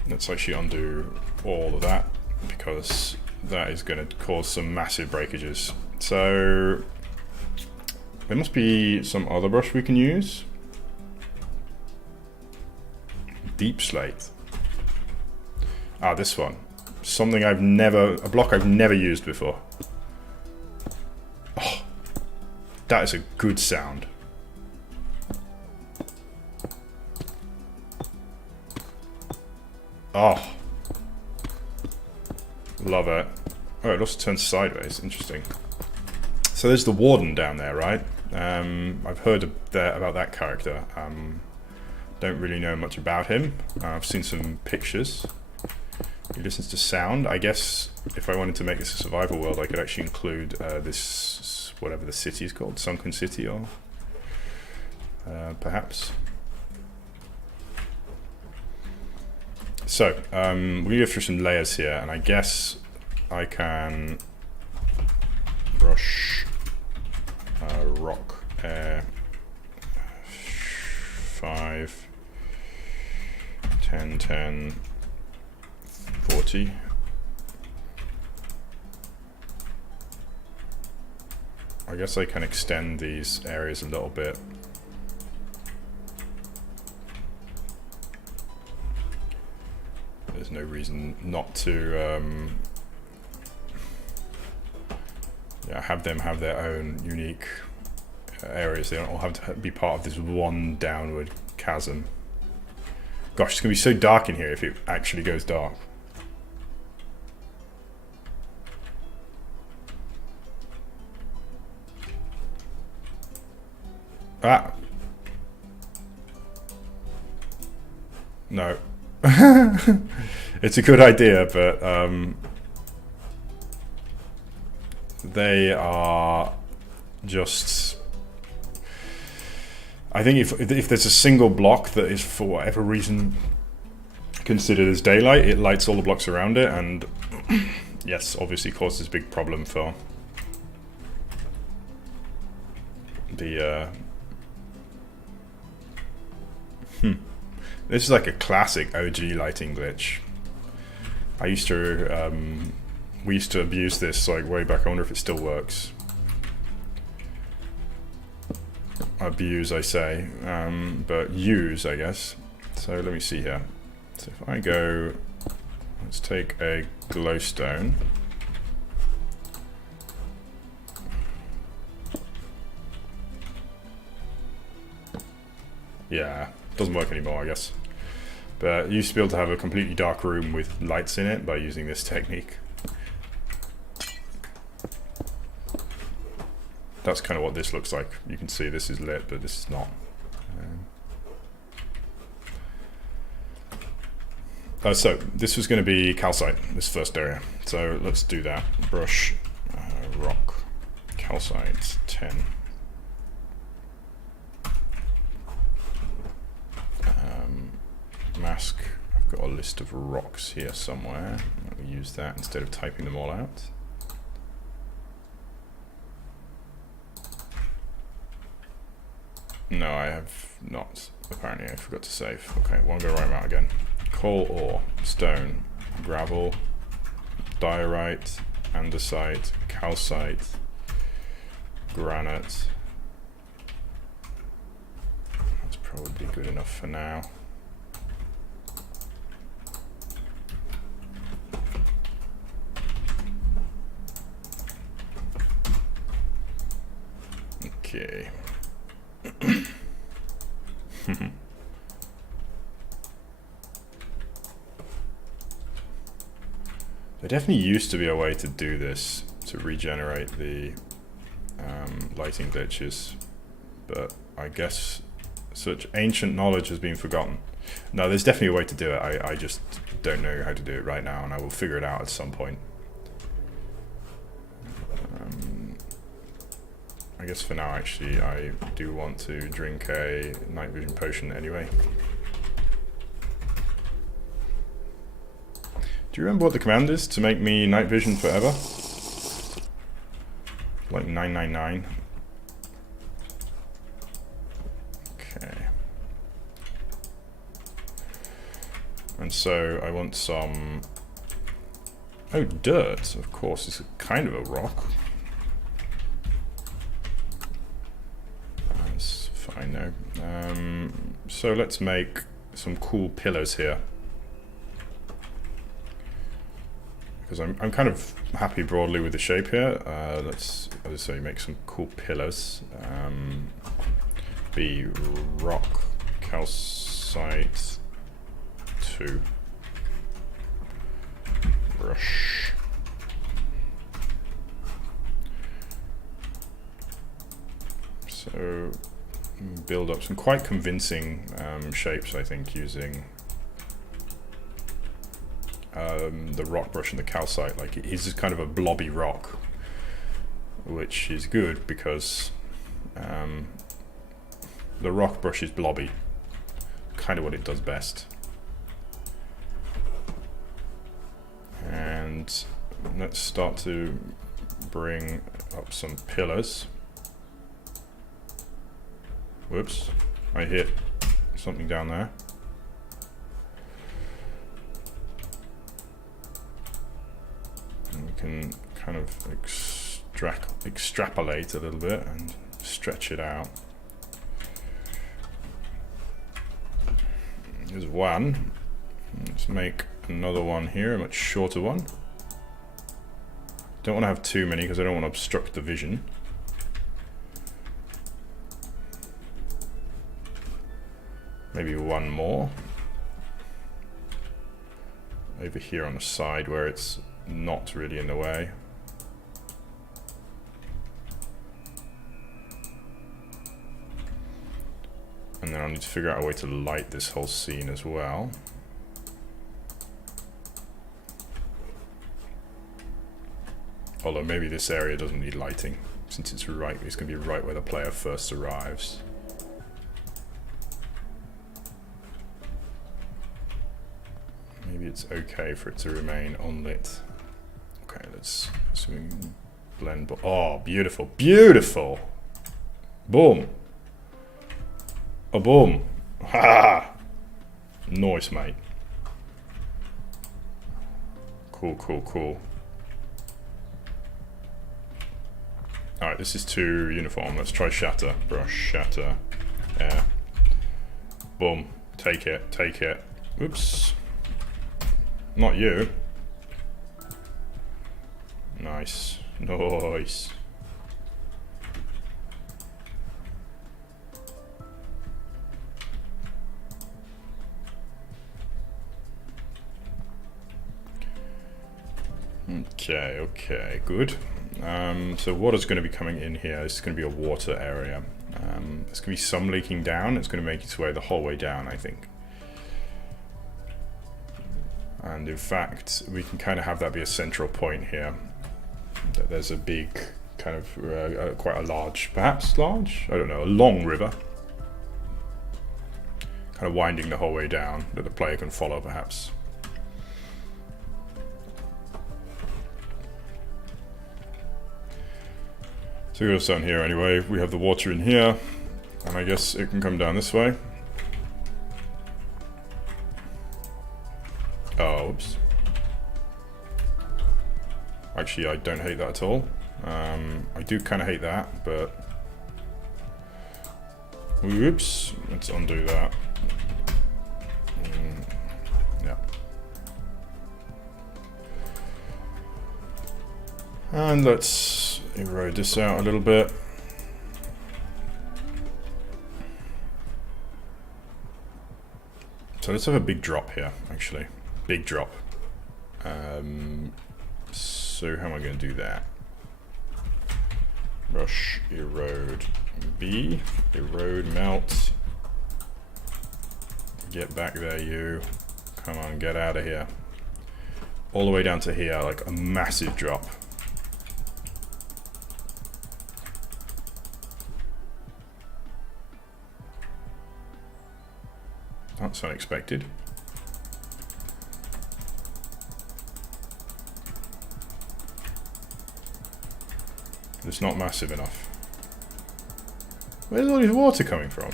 Let's actually undo all of that, because that is going to cause some massive breakages. So there must be some other brush we can use. Deep slate. Ah, this one. Something I've never, a block I've never used before. Oh, that is a good sound. Oh. Love it. Oh, it also turns sideways. Interesting. So there's the warden down there, right? I've heard about that character. Don't really know much about him. I've seen some pictures. He listens to sound. I guess if I wanted to make this a survival world, I could actually include this, whatever the city is called, Sunken City, or perhaps. So we go through some layers here, and I guess I can brush rock air 5 10 10 40. I guess I can extend these areas a little bit. There's no reason not to have them have their own unique areas. They don't all have to be part of this one downward chasm. Gosh, it's going to be so dark in here if it actually goes dark. Ah. No. It's a good idea, but they are just... I think if there's a single block that is for whatever reason considered as daylight, it lights all the blocks around it, and yes, obviously causes a big problem for the This is like a classic OG lighting glitch. I used to we used to abuse this like way back. I wonder if it still works. Abuse, I say, but use, I guess. So let me see here. So if I go, let's take a glowstone. Yeah, doesn't work anymore, I guess. But you used to be able to have a completely dark room with lights in it by using this technique. That's kind of what this looks like. You can see this is lit, but this is not. So this was going to be calcite, this first area. So let's do that. Brush, rock, calcite, 10. Mask. I've got a list of rocks here somewhere. Let me use that instead of typing them all out. No, I have not. Apparently I forgot to save. Okay, one go right out again. Coal ore, stone, gravel, diorite, andesite, calcite, granite. That's probably good enough for now. Okay. There definitely used to be a way to do this, to regenerate the lighting glitches, but I guess such ancient knowledge has been forgotten. No, there's definitely a way to do it. I just don't know how to do it right now, and I will figure it out at some point. I guess for now, actually, I do want to drink a night vision potion anyway. Do you remember what the command is to make me night vision forever? Like 999. Okay. And so I want some... Oh, dirt, of course, it's kind of a rock. That's fine now. So let's make some cool pillars here. Because I'm kind of happy broadly with the shape here. Let's, as I say, make some cool pillars. Be rock, calcite, 2. Brush. So build up some quite convincing shapes, I think, using the rock brush and the calcite. Like, it is kind of a blobby rock, which is good because the rock brush is blobby, kind of what it does best. And let's start to bring up some pillars. Whoops, I hit something down there. Can kind of extrapolate a little bit and stretch it out. There's one. Let's make another one here, a much shorter one. Don't want to have too many because I don't want to obstruct the vision. Maybe one more. Over here on the side where it's not really in the way. And then I'll need to figure out a way to light this whole scene as well. Although maybe this area doesn't need lighting, since it's going to be right where the player first arrives. Maybe it's okay for it to remain unlit. Okay, let's blend. Oh, beautiful, beautiful! Boom! A boom! Ha! Nice, mate. Cool, cool, cool. Alright, this is too uniform. Let's try shatter. Brush, shatter. Yeah. Boom. Take it, take it. Oops. Not you. Nice. Nice. Okay, okay, good. So water's going to be coming in here. It's going to be a water area. There's going to be some leaking down. It's going to make its way the whole way down, I think. And in fact, we can kind of have that be a central point here. There's a big, kind of, quite a large, perhaps large? I don't know, a long river. Kind of winding the whole way down that the player can follow, perhaps. So what's down here anyway, we have the water in here. And I guess it can come down this way. Oh, oops. Actually, I don't hate that at all. I do kind of hate that, but... Oops, let's undo that. Yeah. And let's erode this out a little bit. So let's have a big drop here, actually. Big drop. So how am I going to do that? Brush, erode, B, erode, melt. Get back there, you. Come on, get out of here. All the way down to here, like a massive drop. That's unexpected. It's not massive enough. Where's all this water coming from?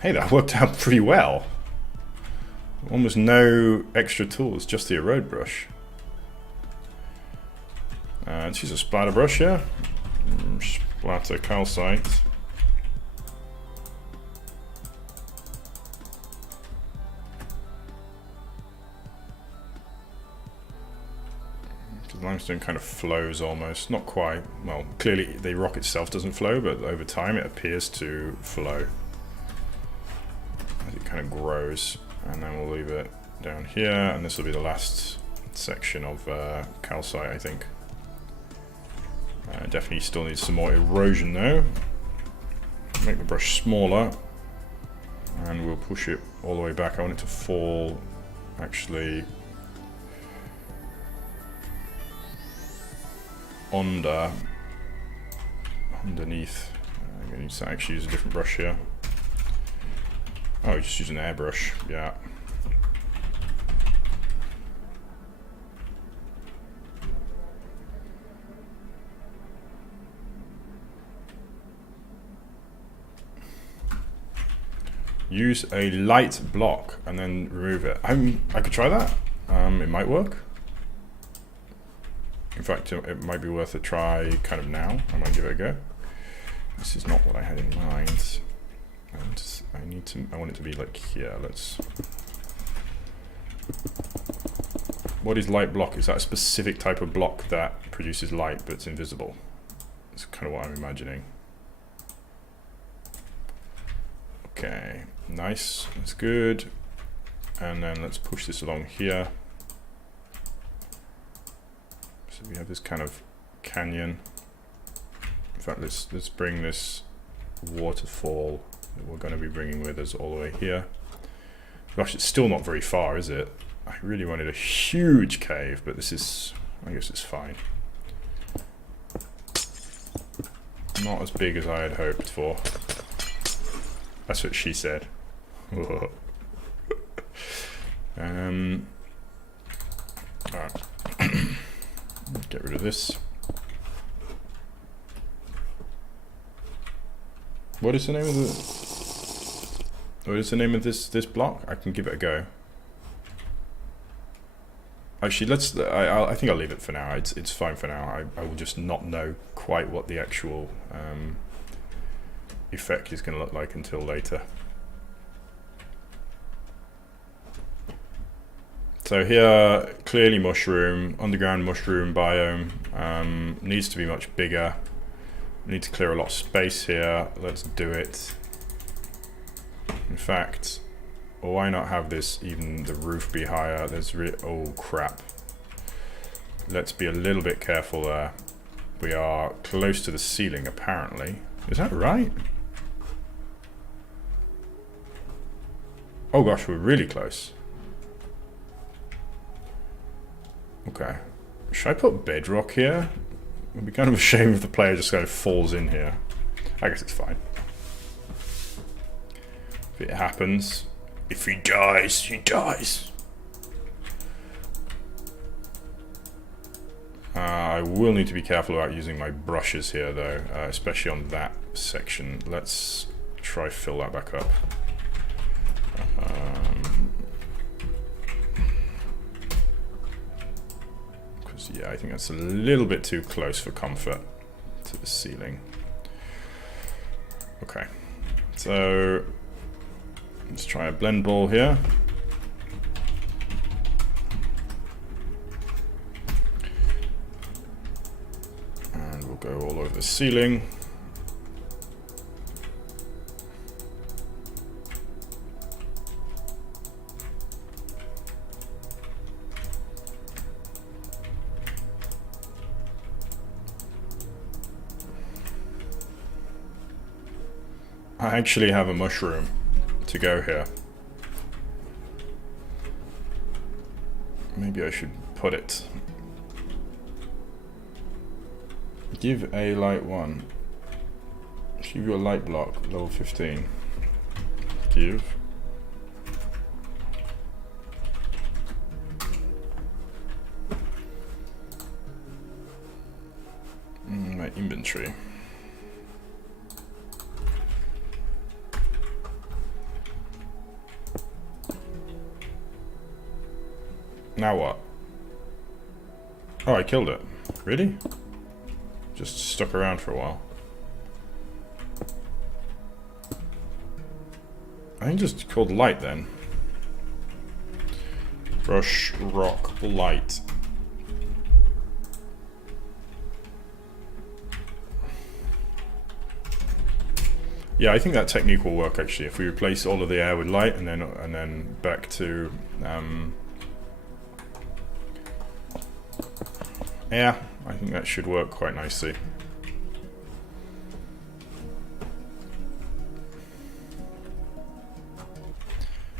Hey, that worked out pretty well. Almost no extra tools, just the erode brush. Let's use a splatter brush here. Splatter calcite. The limestone kind of flows almost, not quite. Well, clearly the rock itself doesn't flow, but over time it appears to flow as it kind of grows. And then we'll leave it down here, and this will be the last section of calcite, I think. Definitely still needs some more erosion though. Make the brush smaller, and we'll push it all the way back. I want it to fall actually underneath. I'm going to actually use a different brush here. Oh, just use an airbrush, yeah. Use a light block and then remove it. I could try that. It might work. In fact, it might be worth a try kind of now. I might give it a go. This is not what I had in mind. I want it to be like here. What is light block? Is that a specific type of block that produces light but it's invisible? That's kind of what I'm imagining. Okay, nice, that's good. And then let's push this along here. So we have this kind of canyon. In fact, let's bring this waterfall that we're going to be bringing with us all the way here. Gosh, it's still not very far, is it? I really wanted a huge cave, but this is, I guess it's fine. Not as big as I had hoped for. That's what she said. Alright. Get rid of this. What is the name of this block? I can give it a go. Actually, I think I'll leave it for now. It's fine for now. I will just not know quite what the actual effect is going to look like until later. So here, clearly mushroom, underground mushroom biome, needs to be much bigger. We need to clear a lot of space here. Let's do it. In fact, why not have this, even the roof be higher? Oh crap. Let's be a little bit careful there. We are close to the ceiling apparently. Is that right? Oh gosh, we're really close. Okay. Should I put bedrock here? would be kind of a shame if the player just kind of falls in here. I guess it's fine. If it happens. If he dies, he dies. I will need to be careful about using my brushes here though, especially on that section. Let's try fill that back up. Because yeah, I think that's a little bit too close for comfort to the ceiling. Okay, so let's try a blend ball here. And we'll go all over the ceiling. I actually have a mushroom to go here. Maybe I should put it. Give a light 1. Give you a light block, level 15. Give. My inventory. Now what? Oh, I killed it. Really? Just stuck around for a while. I think just called light then. Brush, rock, light. Yeah, I think that technique will work actually. If we replace all of the air with light and then back to yeah, I think that should work quite nicely.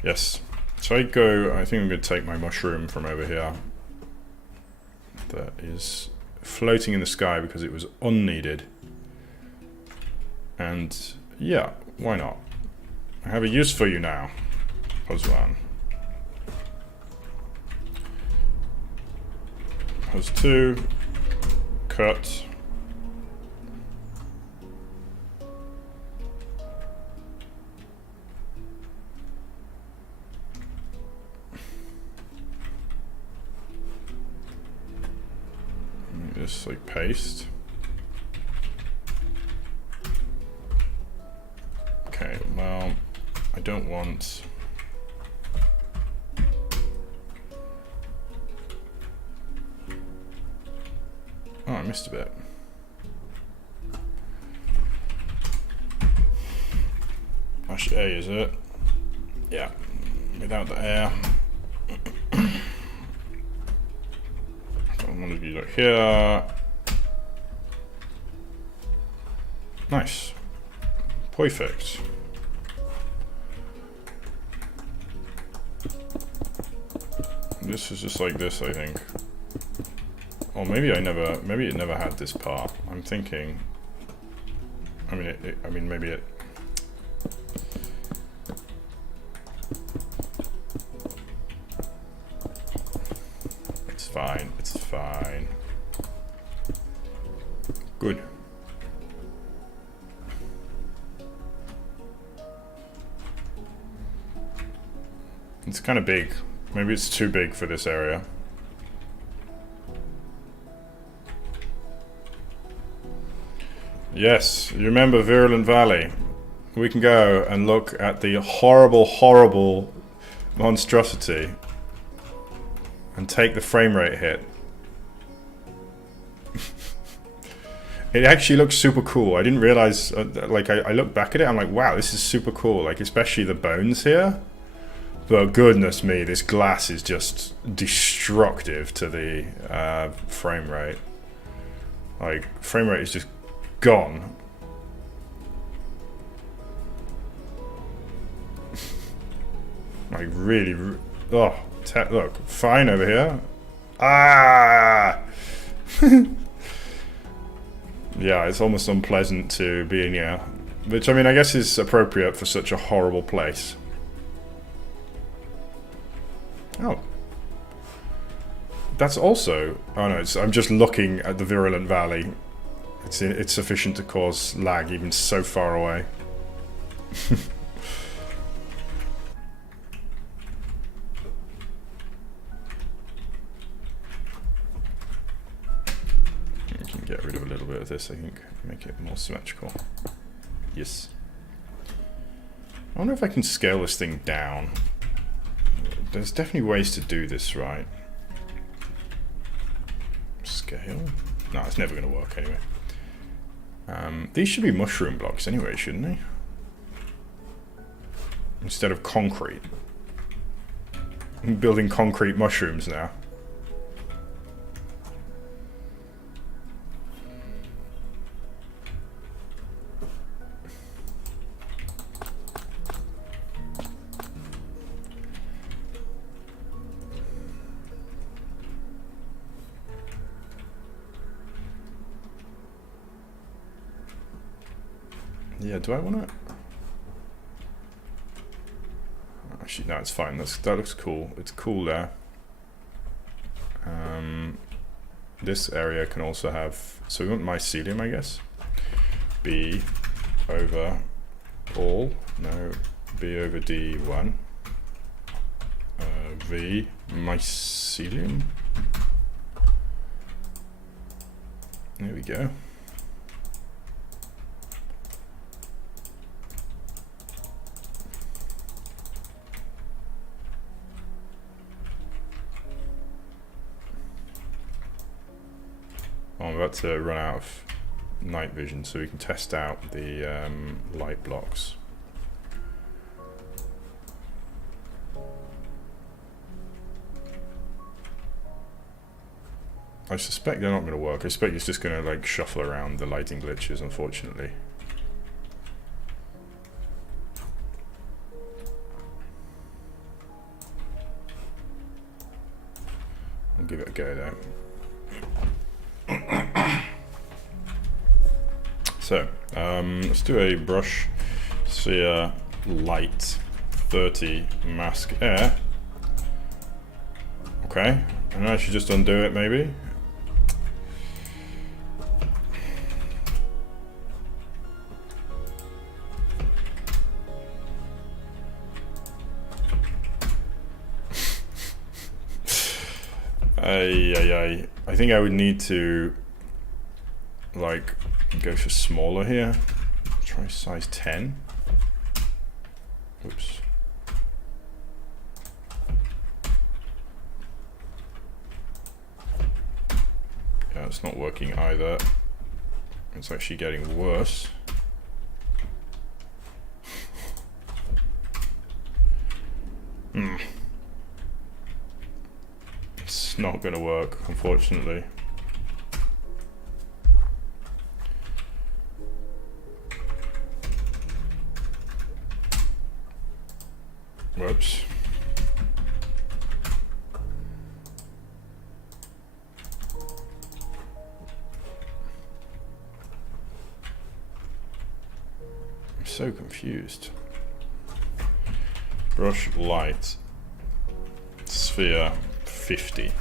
Yes. So I think I'm going to take my mushroom from over here that is floating in the sky because it was unneeded. And yeah, why not? I have a use for you now, Huswan. Has 2, cut. Just like paste. Okay, well, I don't want. Oh, I missed a bit. Mash A, is it? Yeah, without the air. I want to be like here. Nice. Perfect. This is just like this, I think. Or maybe it never had this part. I'm thinking. I mean, maybe it. It's fine. It's fine. Good. It's kind of big. Maybe it's too big for this area. Yes, you remember Virulent Valley. We can go and look at the horrible, horrible monstrosity and take the frame rate hit. It actually looks super cool. I didn't realize, like, I look back at it, I'm like, wow, this is super cool. Like, especially the bones here. But goodness me, this glass is just destructive to the frame rate. Like, frame rate is just gone. Like, really, oh, look, fine over here. Ah! Yeah, it's almost unpleasant to be in here. Which, I mean, I guess is appropriate for such a horrible place. Oh. That's also... Oh no, I'm just looking at the Virulent Valley. It's sufficient to cause lag even so far away. We can get rid of a little bit of this, I think. Make it more symmetrical. Yes. I wonder if I can scale this thing down. There's definitely ways to do this, right? Scale? No, it's never going to work anyway. These should be mushroom blocks anyway, shouldn't they? Instead of concrete. I'm building concrete mushrooms now. Yeah, do I want to... Actually, no, it's fine. That looks cool. It's cool there. This area can also have... So we want mycelium, I guess. B over all. No, B over D1. V mycelium. There we go. I'm about to run out of night vision, so we can test out the light blocks. I suspect they're not going to work. I suspect it's just going to like shuffle around the lighting glitches, unfortunately. I'll give it a go though. So, let's do a brush sphere light 30 mask air. Okay, and I should just undo it maybe. I think I would need to like go for smaller here. Try size 10. Oops. Yeah, it's not working either. It's actually getting worse. It's not going to work, unfortunately. Whoops. I'm so confused. Brush light. Sphere 50.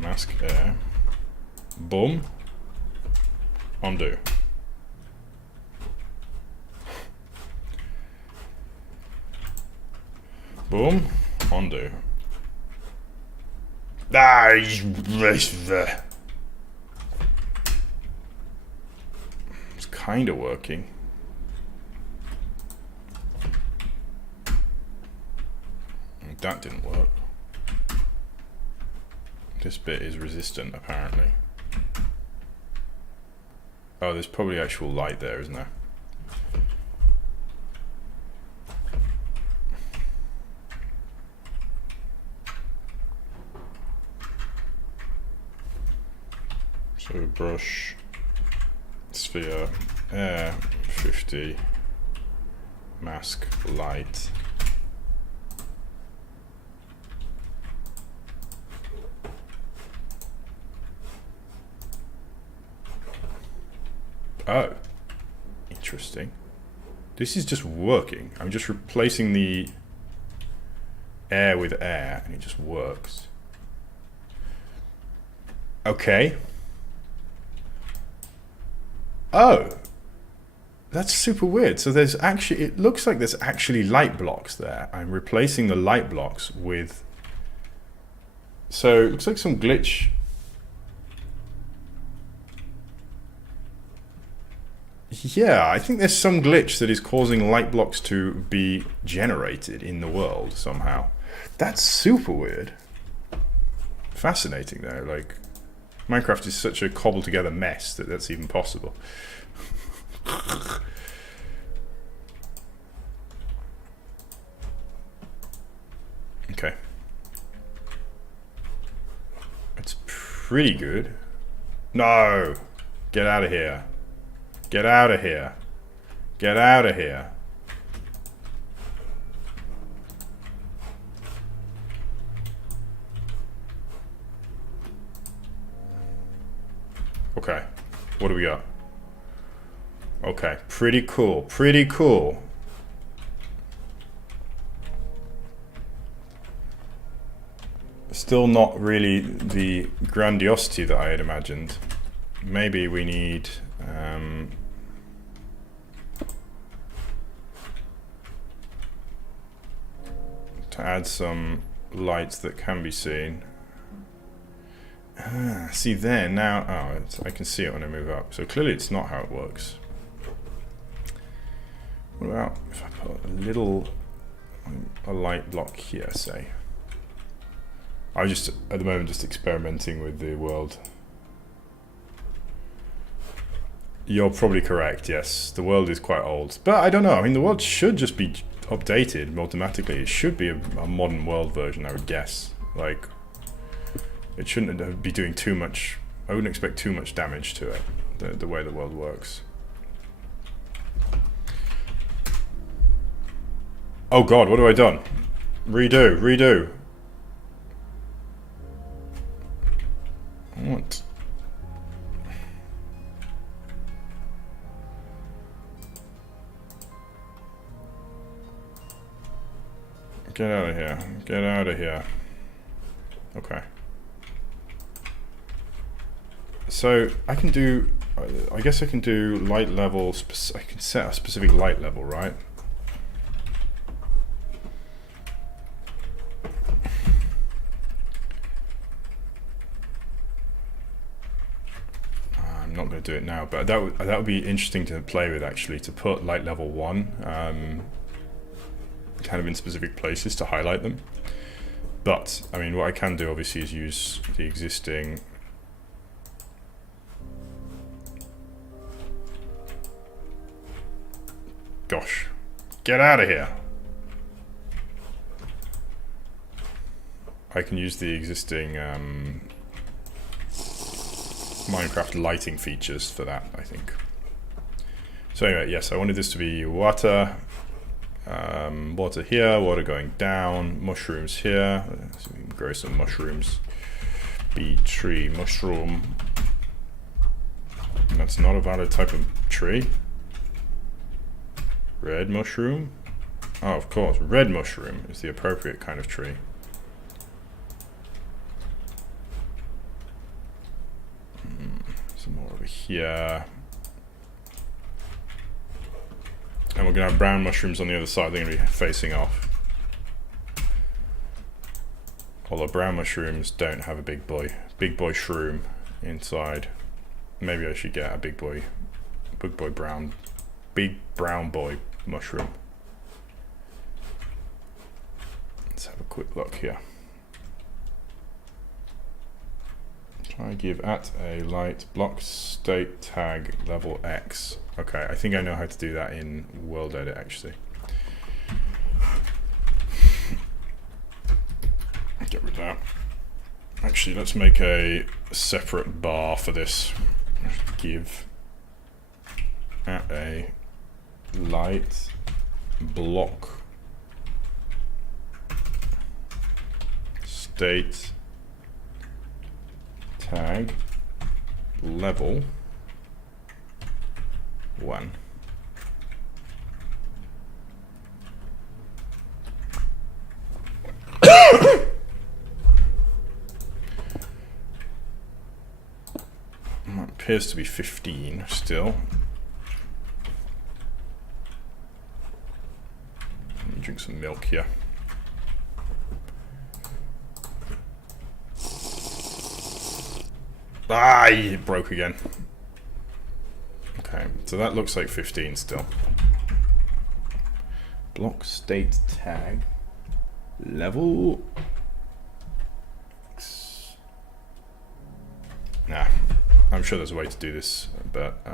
Mask air. Boom. Undo. Boom. Undo. It's kind of working. That didn't work. This bit is resistant, apparently. Oh, there's probably actual light there, isn't there? So brush, sphere, air, 50, mask, light. Oh, interesting. This is just working. I'm just replacing the air with air, and it just works. Okay. Oh, that's super weird. So there's actually, it looks like there's actually light blocks there. I'm replacing the light blocks with, so it looks like some glitch. Yeah, I think there's some glitch that is causing light blocks to be generated in the world somehow. That's super weird. Fascinating though, like Minecraft is such a cobbled together mess that that's even possible. Okay. That's pretty good. No! Get out of here. Get out of here. Get out of here. Okay. What do we got? Okay. Pretty cool. Pretty cool. Still not really the grandiosity that I had imagined. Maybe we need to add some lights that can be seen. See there now. Oh, I can see it when I move up. So clearly it's not how it works. What about if I put a light block here, say? I'm just at the moment just experimenting with the world. You're probably correct. Yes, the world is quite old, but I don't know. I mean, the world should just be updated automatically. It should be a modern world version, I would guess. Like, it shouldn't be doing too much. I wouldn't expect too much damage to it, the way the world works. Oh god, what have I done? Redo, redo. What? Get out of here. Get out of here. Okay. So I can do, I guess I can do light level, I can set a specific light level, right? I'm not going to do it now, but that would be interesting to play with actually, to put light level 1 kind of in specific places to highlight them. But I mean, what I can do obviously is use the existing gosh, get out of here. I can use the existing Minecraft lighting features for that, I think. So anyway, yes, I wanted this to be water, water here, water going down, mushrooms here. So we can grow some mushrooms. Bee tree mushroom. And that's not a valid type of tree. Red mushroom. Oh, of course, red mushroom is the appropriate kind of tree. Some more over here. And we're going to have brown mushrooms on the other side. They're going to be facing off. Although brown mushrooms don't have a big boy shroom inside. Maybe I should get a big brown boy mushroom. Let's have a quick look here. Try give at a light block state tag level X. Okay, I think I know how to do that in World Edit actually. Get rid of that. Actually, let's make a separate bar for this. Give at a light block state tag level 1. Appears to be 15 still. Let me drink some milk here. Ah, it broke again. Okay, so that looks like 15 still. Block state tag. Level. Nah, I'm sure there's a way to do this, but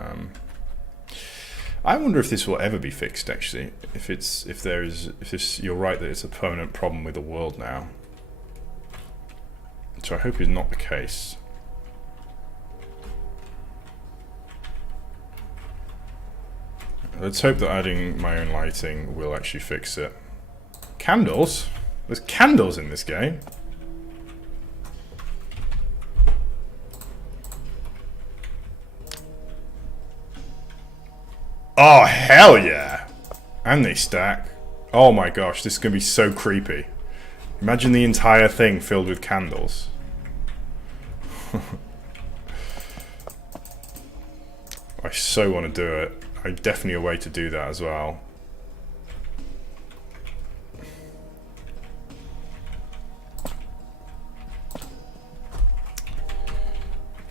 I wonder if this will ever be fixed. Actually, if you're right that it's a permanent problem with the world now. So I hope it's not the case. Let's hope that adding my own lighting will actually fix it. Candles? There's candles in this game. Oh, hell yeah! And they stack. Oh my gosh, this is going to be so creepy. Imagine the entire thing filled with candles. I so want to do it. Definitely a way to do that as well.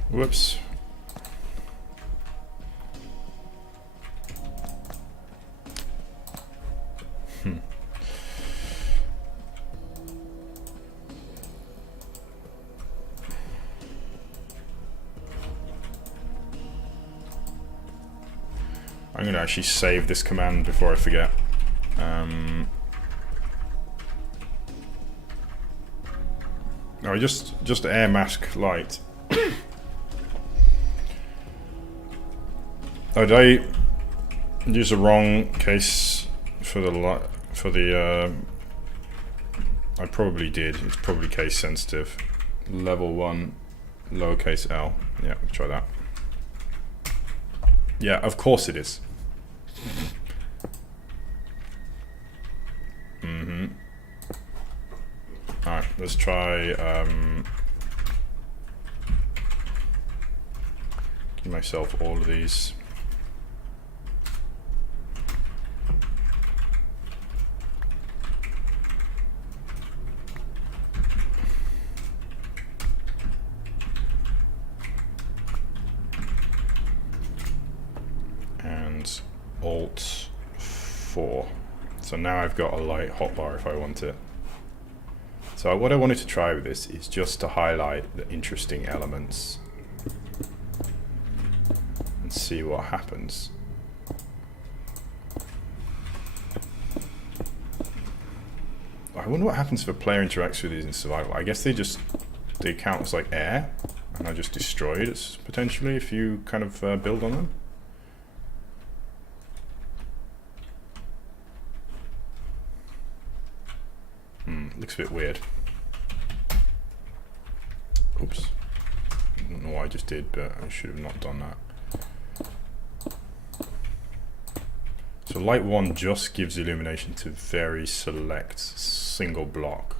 Whoops. I'm going to actually save this command before I forget. Oh, just air mask light. Oh, did I use the wrong case for the I probably did. It's probably case sensitive. Level 1, lowercase l. Yeah, try that. Yeah, of course it is. Alright, let's try give myself all of these. And Alt 4. So now I've got a light hotbar if I want it. So what I wanted to try with this is just to highlight the interesting elements and see what happens. I wonder what happens if a player interacts with these in survival. I guess they count as like air, and are just destroyed potentially if you kind of build on them. Looks a bit weird. Oops. I don't know what I just did, but I should have not done that. So light 1 just gives illumination to very select single block.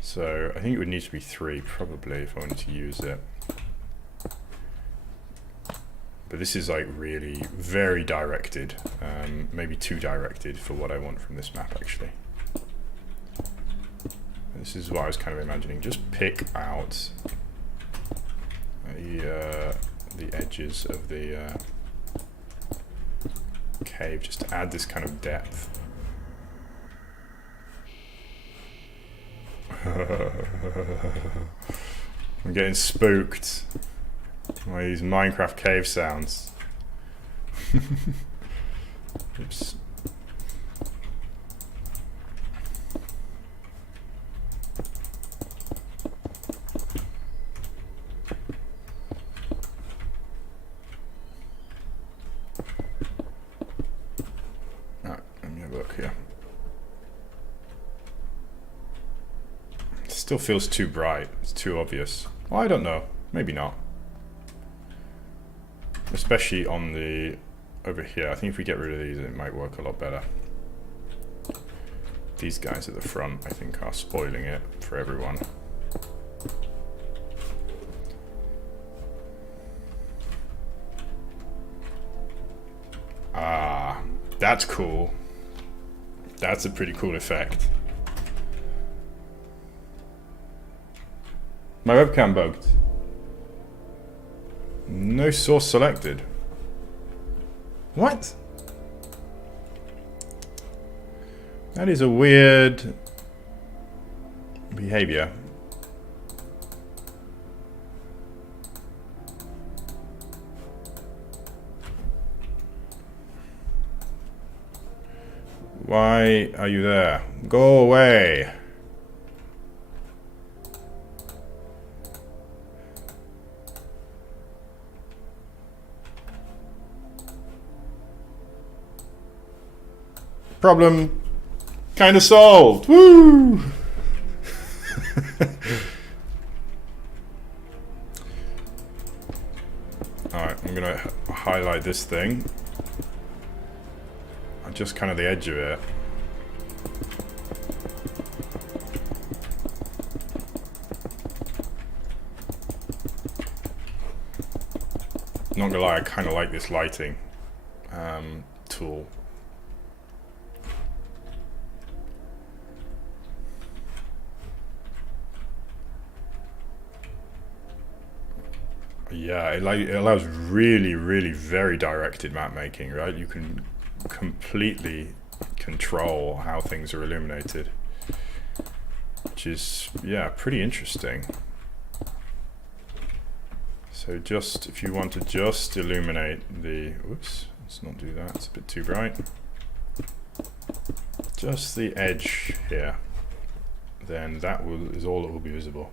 So I think it would need to be 3 probably if I wanted to use it. But this is like really very directed, maybe too directed for what I want from this map actually. This is what I was kind of imagining. Just pick out the edges of the cave just to add this kind of depth. I'm getting spooked by these Minecraft cave sounds. Oops. Still feels too bright. It's too obvious. Well, I don't know. Maybe not. Especially on the over here. I think if we get rid of these, it might work a lot better. These guys at the front, I think, are spoiling it for everyone. Ah, that's cool. That's a pretty cool effect. My webcam bugged. No source selected. What? That is a weird behavior. Why are you there? Go away. Problem kind of solved. Woo! Alright, I'm gonna highlight this thing. Just kind of the edge of it. Not gonna lie, I kind of like this lighting tool. Yeah, it allows really, really very directed map making, right? You can completely control how things are illuminated, which is, yeah, pretty interesting. So just, if you want to just illuminate the, whoops, let's not do that, it's a bit too bright. Just the edge here, then that is all that will be visible.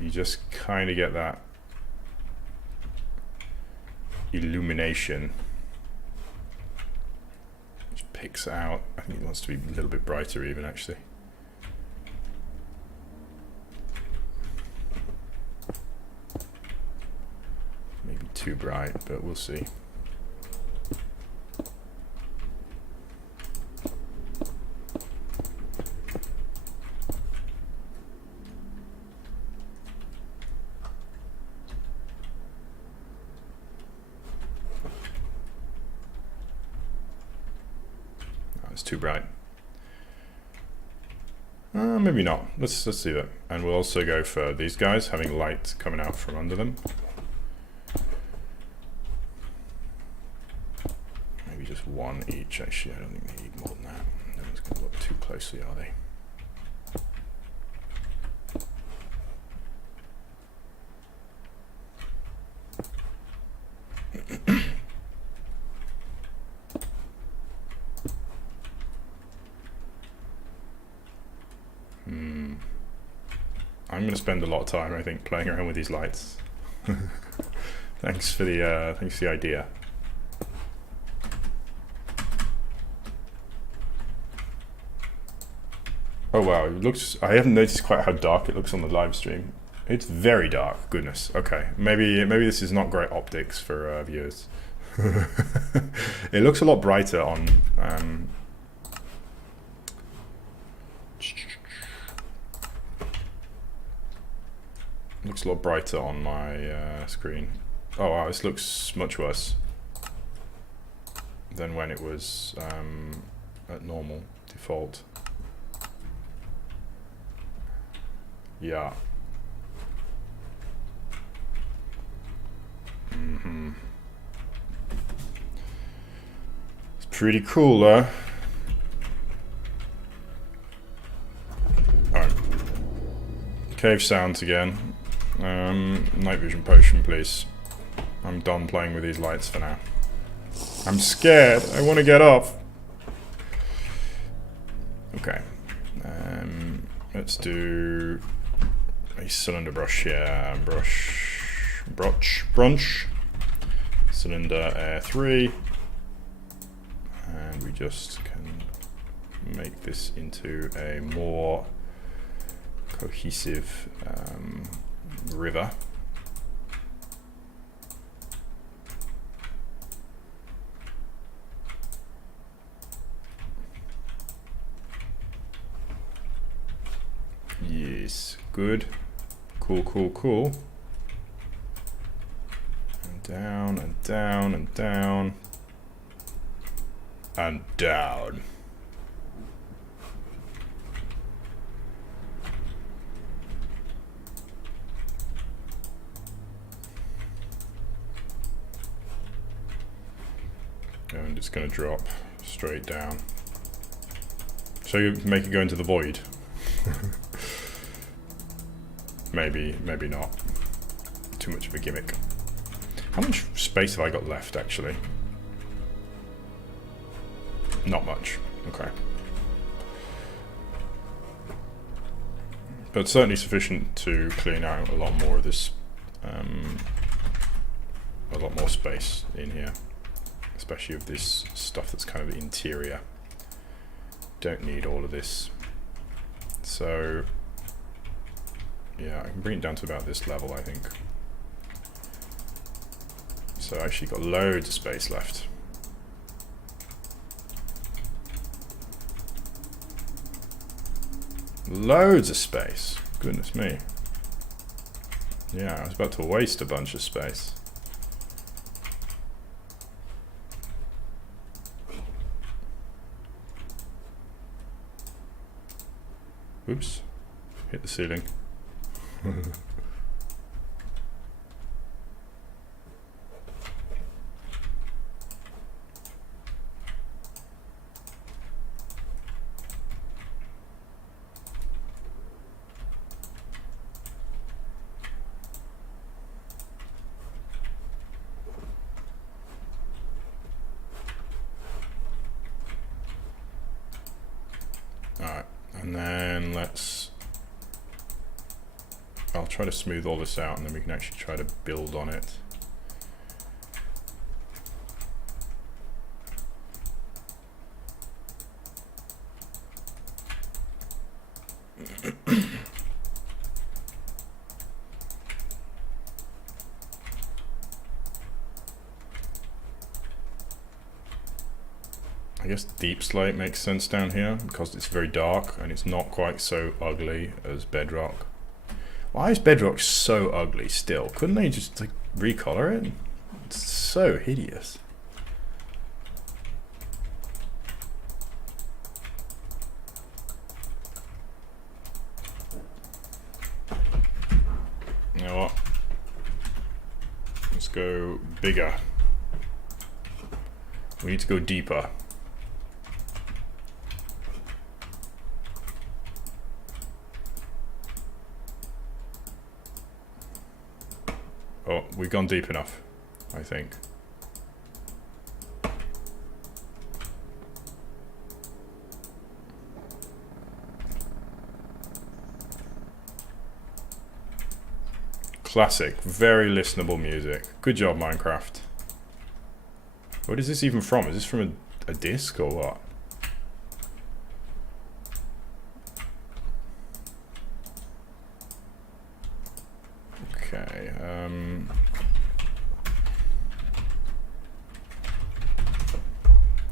You just kind of get that illumination, which picks out. I think it wants to be a little bit brighter even, actually. Maybe too bright, but we'll see. Too bright. Maybe not. Let's see that. And we'll also go for these guys having light coming out from under them. Maybe just one each. Actually, I don't think they need more than that. No one's going to look too closely, are they? I'm going to spend a lot of time, I think, playing around with these lights. Thanks for the idea. Oh wow, it looks. I haven't noticed quite how dark it looks on the live stream. It's very dark. Goodness. Okay, maybe this is not great optics for viewers. It looks a lot brighter on. Looks a lot brighter on my screen. Oh wow, this looks much worse than when it was at normal default. Yeah. It's pretty cool though. Alright. Cave sounds again. Night vision potion, please. I'm done playing with these lights for now. I'm scared. I want to get off. Okay. Let's do a cylinder brush here. Brunch. Cylinder air 3. And we just can make this into a more cohesive river. Yes, good. Cool, cool, cool. And down, and down, and down. And down. And it's going to drop straight down. So you make it go into the void. Maybe, maybe not. Too much of a gimmick. How much space have I got left, actually? Not much. Okay. But certainly sufficient to clean out a lot more of this, a lot more space in here. Especially of this stuff that's kind of interior. Don't need all of this. So, yeah, I can bring it down to about this level, I think. So I actually got loads of space left. Loads of space. Goodness me. Yeah, I was about to waste a bunch of space. Oops. Hit the ceiling. Alright, and then I'll try to smooth all this out and then we can actually try to build on it. I guess deep slate makes sense down here because it's very dark and it's not quite so ugly as bedrock. Why is bedrock so ugly still? Couldn't they just like recolor it? It's so hideous. You know what? Let's go bigger. We need to go deeper. Oh, we've gone deep enough, I think. Classic, very listenable music. Good job, Minecraft. What is this even from? Is this from a disc or what? Okay,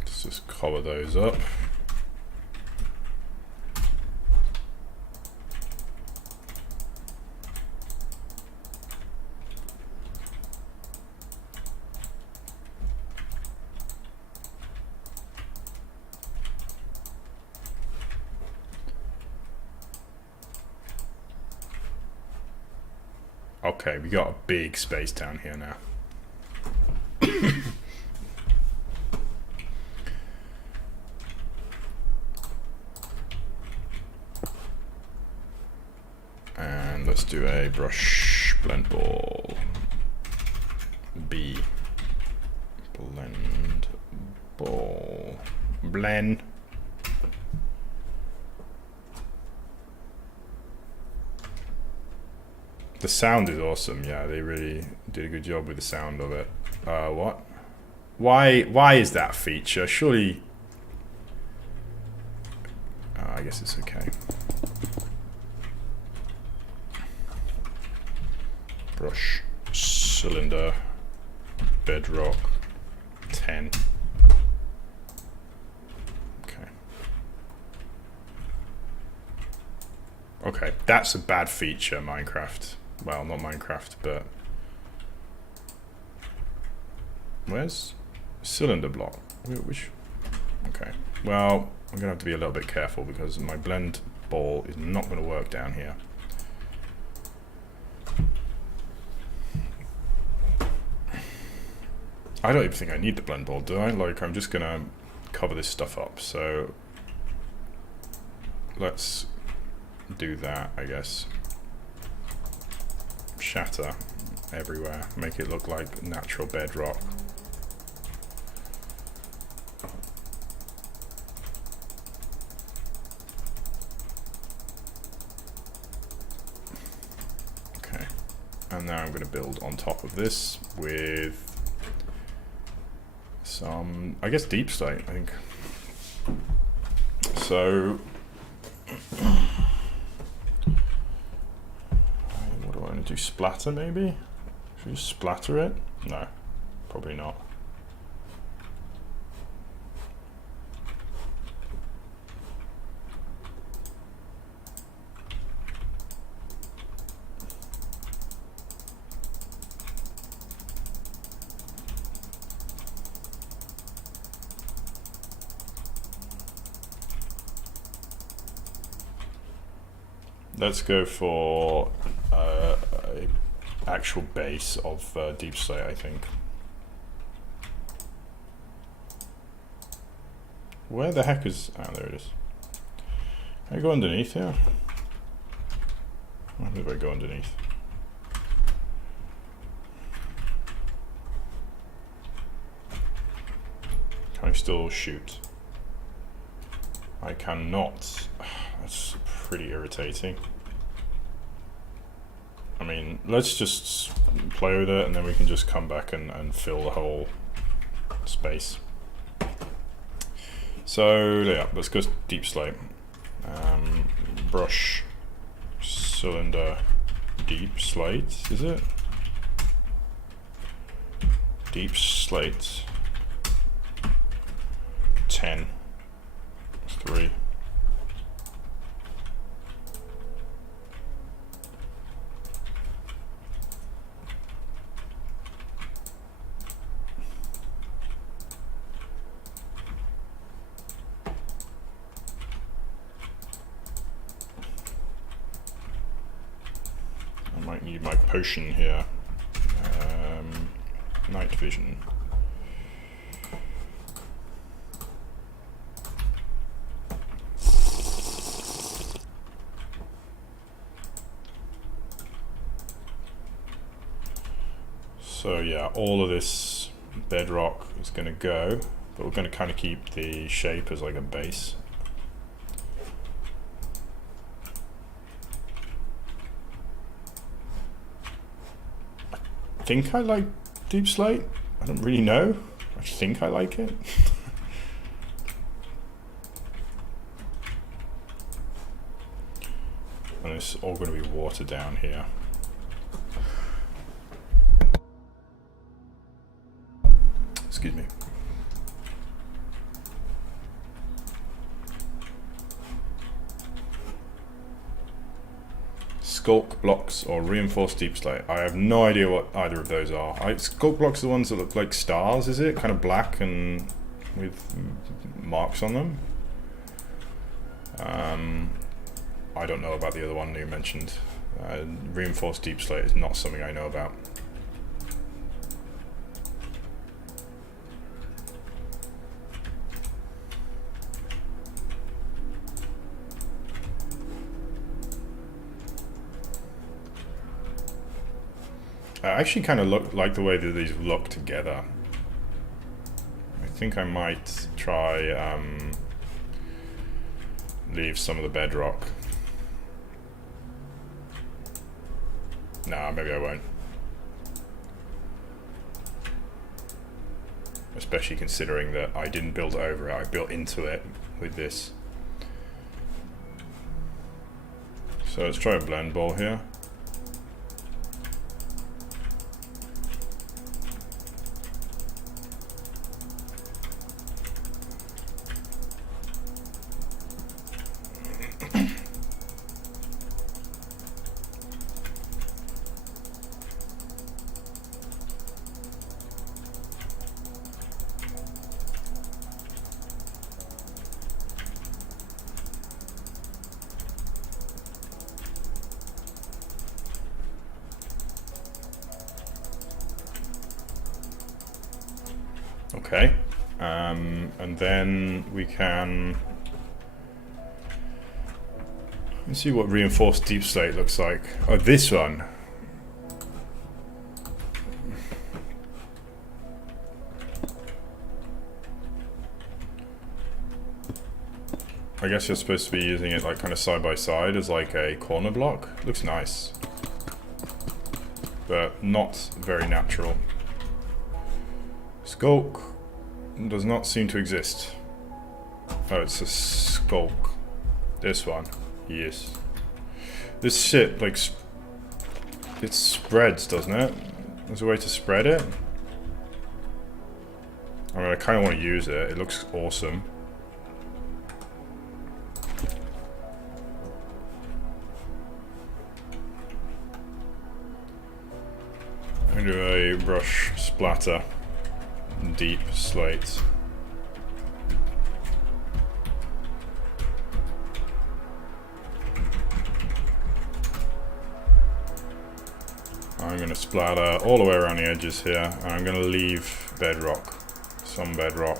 let's just cover those up. Okay, we got a big space down here now. And let's do a brush blend ball. B. Blend ball. Blend. The sound is awesome, yeah, they really did a good job with the sound of it. What? Why is that feature? Surely... I guess it's okay. Brush, cylinder, bedrock, 10. Okay, that's a bad feature, Minecraft. Well, not Minecraft, but... Where's cylinder block? Which? Okay, well, I'm gonna have to be a little bit careful because my blend ball is not gonna work down here. I don't even think I need the blend ball, do I? Like, I'm just gonna cover this stuff up, so... Let's do that, I guess. Shatter everywhere, make it look like natural bedrock. Okay, and now I'm going to build on top of this with some, I guess, deep slate, I think. So do splatter maybe? Should we splatter it? No, probably not. Let's go for actual base of deep slate, I think. Where the heck is... Ah, there it is. Can I go underneath here? What happens if I go underneath? Can I still shoot? I cannot. That's pretty irritating. I mean, let's just play with it and then we can just come back and fill the whole space. So yeah, let's go deep slate. Brush, cylinder, deep slate, is it? Deep slate, 10, 3. Need my potion here. Night vision. So yeah, all of this bedrock is going to go, but we're going to kind of keep the shape as like a base. I think I like deep slate. I don't really know. I think I like it. And it's all going to be watered down here. Excuse me. Sculk blocks or reinforced deep slate. I have no idea what either of those are. Sculk blocks are the ones that look like stars, is it? Kind of black and with marks on them. I don't know about the other one you mentioned. Reinforced deep slate is not something I know about. I actually kind of like the way that these look together. I think I might try leave some of the bedrock. Nah, maybe I won't. Especially considering that I didn't build over it, I built into it with this. So let's try a blend ball here. Okay, and then we can, let's see what reinforced deep slate looks like. Oh, this one. I guess you're supposed to be using it like kind of side by side as like a corner block. Looks nice, but not very natural. Skulk does not seem to exist. Oh, it's a skulk. This one. Yes. This shit, like, it spreads, doesn't it? There's a way to spread it. I mean, I kind of want to use it. It looks awesome. I'm going to do a brush splatter. Deep slate. I'm going to splatter all the way around the edges here, and I'm going to leave bedrock, some bedrock.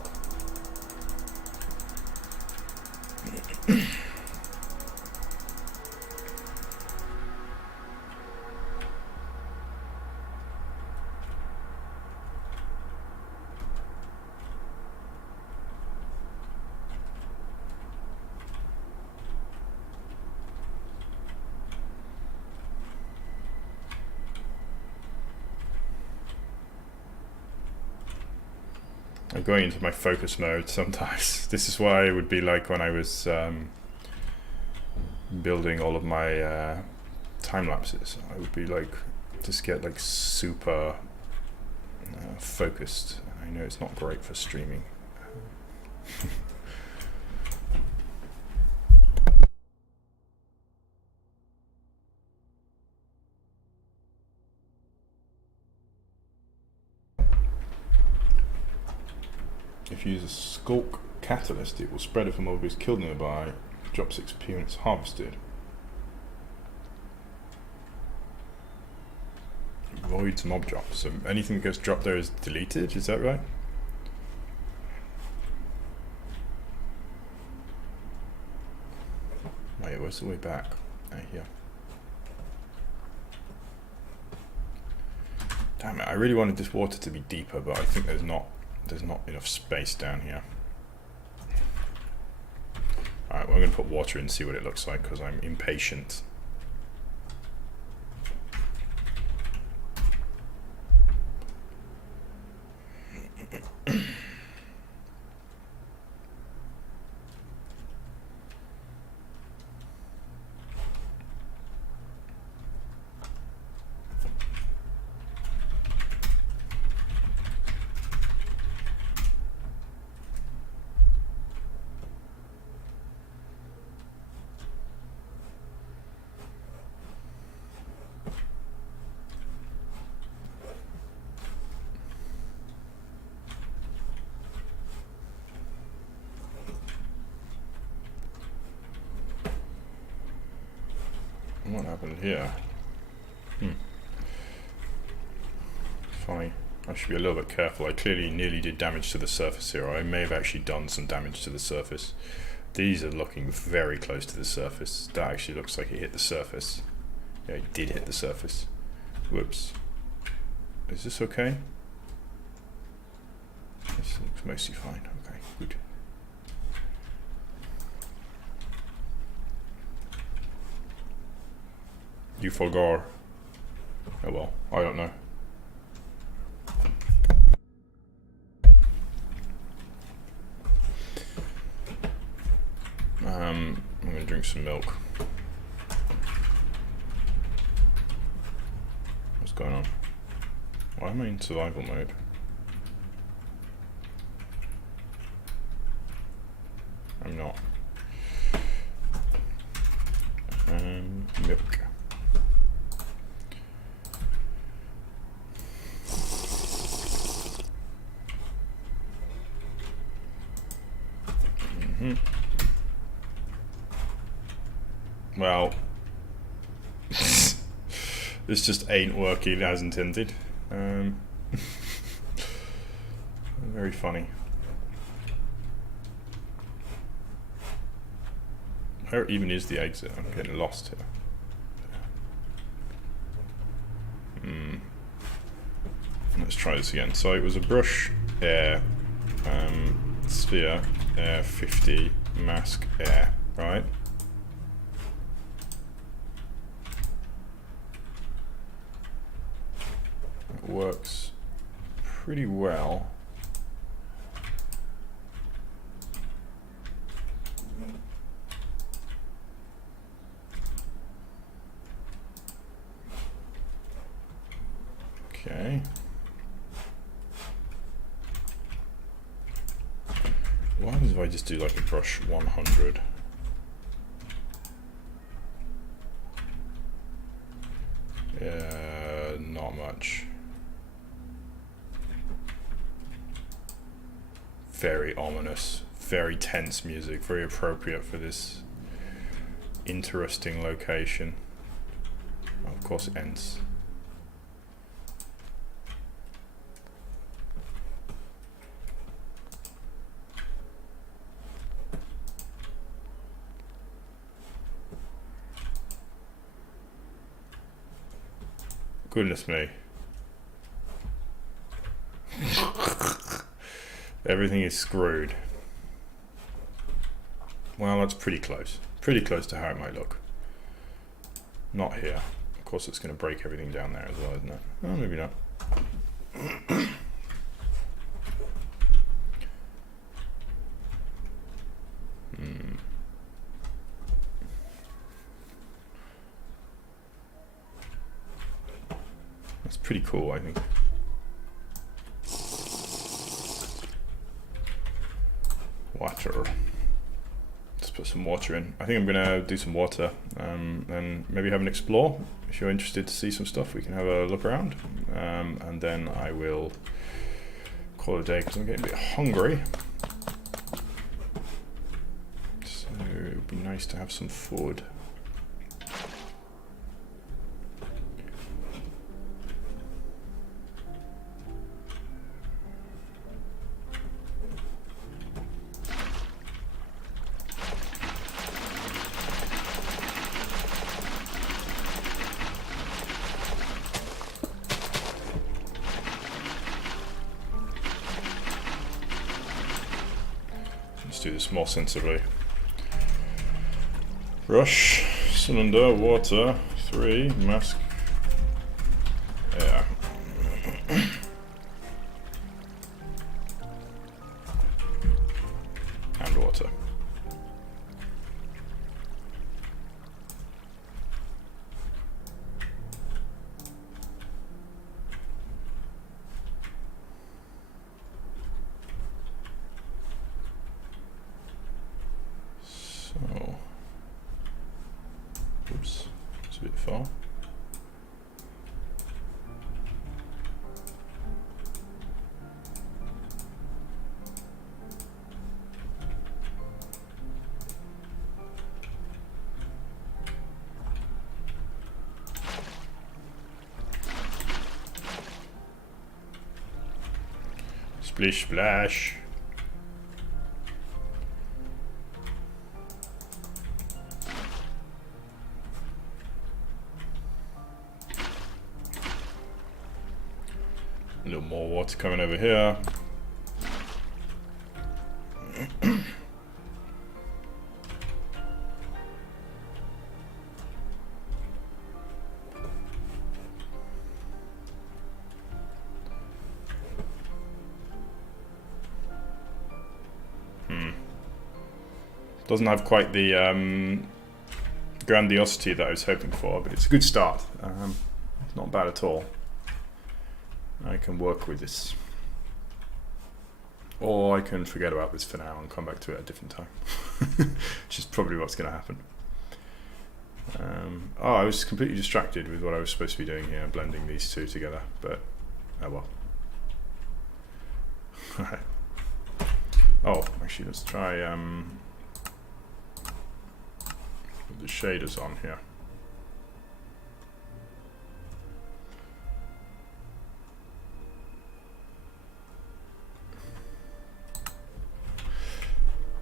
I'm going into my focus mode sometimes. This is why it would be like when I was building all of my time lapses. I would be like, just get like super focused. I know it's not great for streaming. If you use a skulk catalyst, it will spread if a mob is killed nearby, drops XP when it's harvested. Avoids mob drops. So anything that gets dropped there is deleted, is that right? Wait, where's the way back? Here. Damn it, I really wanted this water to be deeper, but I think there's not enough space down here. Alright, well, I'm going to put water in and see what it looks like because I'm impatient. What happened here? Funny. I should be a little bit careful. I clearly nearly did damage to the surface here. Or I may have actually done some damage to the surface. These are looking very close to the surface. That actually looks like it hit the surface. Yeah, it did hit the surface. Whoops. Is this okay? This looks mostly fine. Okay, good. You forgot. Oh well, I don't know. I'm gonna drink some milk. going on? Why am I in survival mode? I'm not. Milk. Well, this just ain't working as intended. Very funny. Where even is the exit? I'm getting lost here. Let's try this again. So it was a brush, air, sphere, air, 50, mask, air, right? It works pretty well. Okay. What happens if I just do like a brush 100? Not much. Very ominous, very tense music, very appropriate for this interesting location. Oh, of course it ends. Goodness me. Everything is screwed. Well, that's pretty close. Pretty close to how it might look. Not here. Of course it's going to break everything down there as well, isn't it? Oh, maybe not. That's pretty cool, I think. Water. Let's put some water in. I think I'm gonna do some water, and maybe have an explore. If you're interested to see some stuff, we can have a look around, and then I will call it a day because I'm getting a bit hungry. So it would be nice to have some food. Let's do this more sensibly. Brush, cylinder, water, 3, mask, air. And water. So, oops, it's a bit far. Splish splash. A little more water coming over here. Doesn't have quite the grandiosity that I was hoping for, but it's a good start. It's not bad at all. I can work with this. Or I can forget about this for now and come back to it at a different time. Which is probably what's going to happen. Oh, I was completely distracted with what I was supposed to be doing here, blending these two together, but oh well. Oh, actually let's try the shaders on here.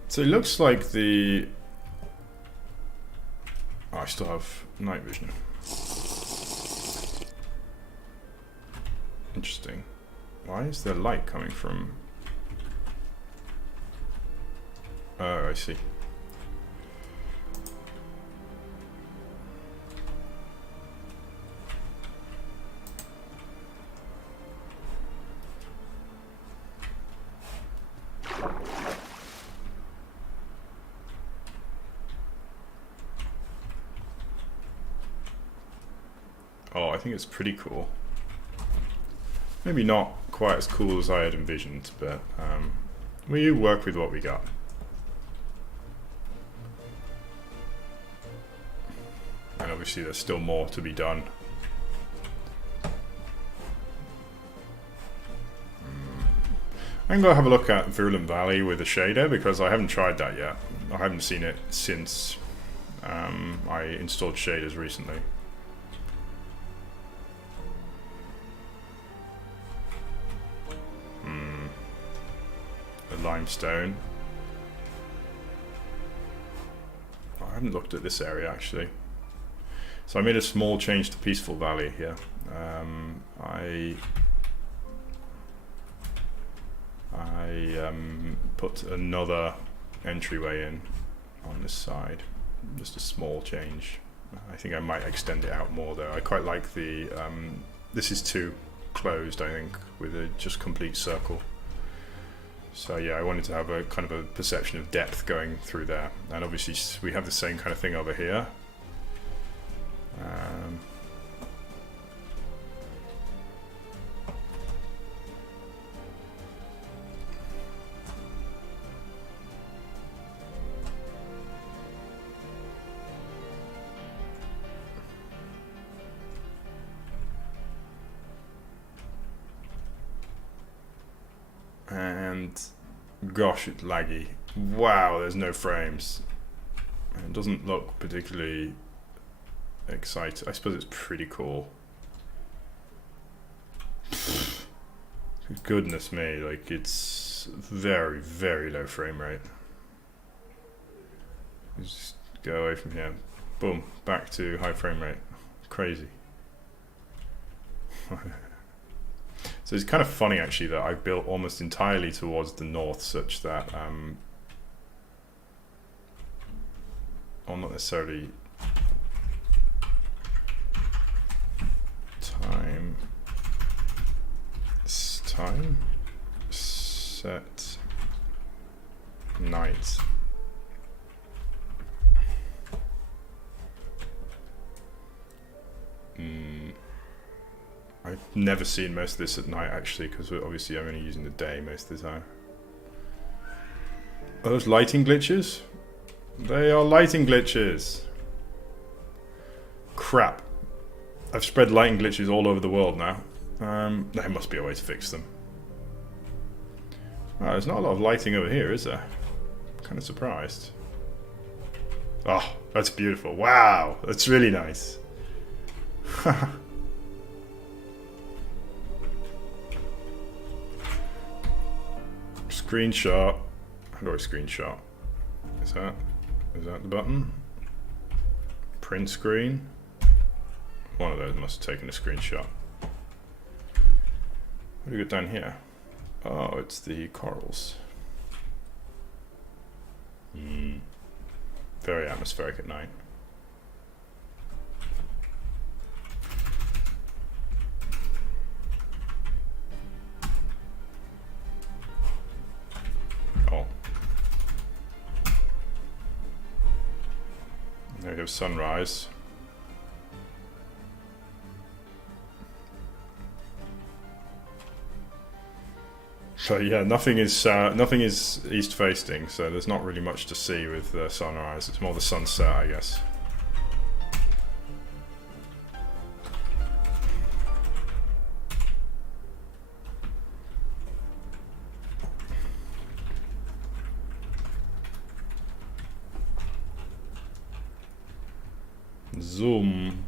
So it looks like the... Oh, I still have night vision. Interesting. Why is there light coming from... Oh, I see. Oh, I think it's pretty cool. Maybe not quite as cool as I had envisioned, but we work with what we got. And obviously there's still more to be done. I'm going to have a look at Virulent Valley with a shader because I haven't tried that yet. I haven't seen it since I installed shaders recently. The limestone. I haven't looked at this area actually. So I made a small change to Peaceful Valley here. I put another entryway in on this side. Just a small change. I think I might extend it out more though. I quite like the, this is too closed I think, with a just complete circle. So yeah, I wanted to have a kind of a perception of depth going through there. And obviously we have the same kind of thing over here. And gosh, it's laggy. Wow, there's no frames. It doesn't look particularly exciting. I suppose it's pretty cool. Goodness me, like it's very, very low frame rate. Just go away from here. Boom, back to high frame rate. Crazy. So it's kind of funny actually that I've built almost entirely towards the north such that, well, not necessarily time set night. I've never seen most of this at night actually, because obviously I'm only using the day most of the time. Are those lighting glitches? They are lighting glitches. Crap. I've spread lighting glitches all over the world now. There must be a way to fix them. Wow, there's not a lot of lighting over here, is there? I'm kind of surprised. Oh, that's beautiful. Wow, that's really nice. Screenshot. How do I screenshot? Is that the button? Print screen. One of those must have taken a screenshot. What do we got down here? Oh, it's the corals. Very atmospheric at night. Oh. There we have sunrise. But yeah, nothing is east facing, so there's not really much to see with the sunrise. It's more the sunset, I guess. Zoom.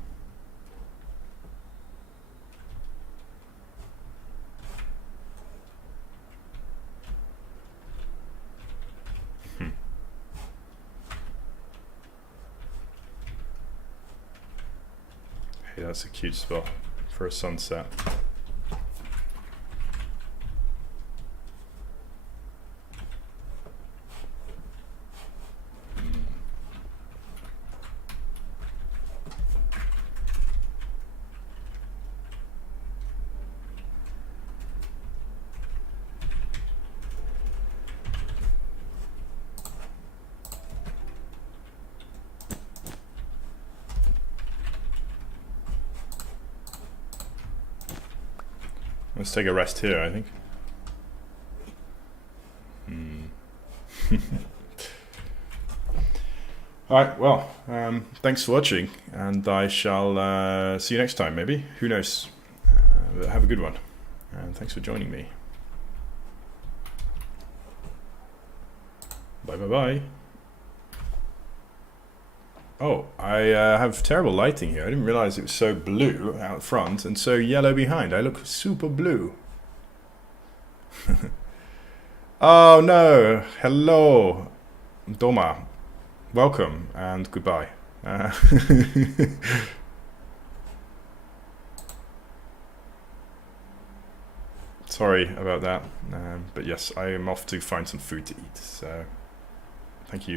Hey, that's a cute spot for a sunset. Let's take a rest here, I think. Alright, well, thanks for watching, and I shall see you next time, maybe. Who knows? But have a good one, and thanks for joining me. Bye bye bye. Oh, I have terrible lighting here. I didn't realize it was so blue out front and so yellow behind. I look super blue. Oh no! Hello, Doma. Welcome and goodbye. Sorry about that, but yes, I am off to find some food to eat. So, thank you.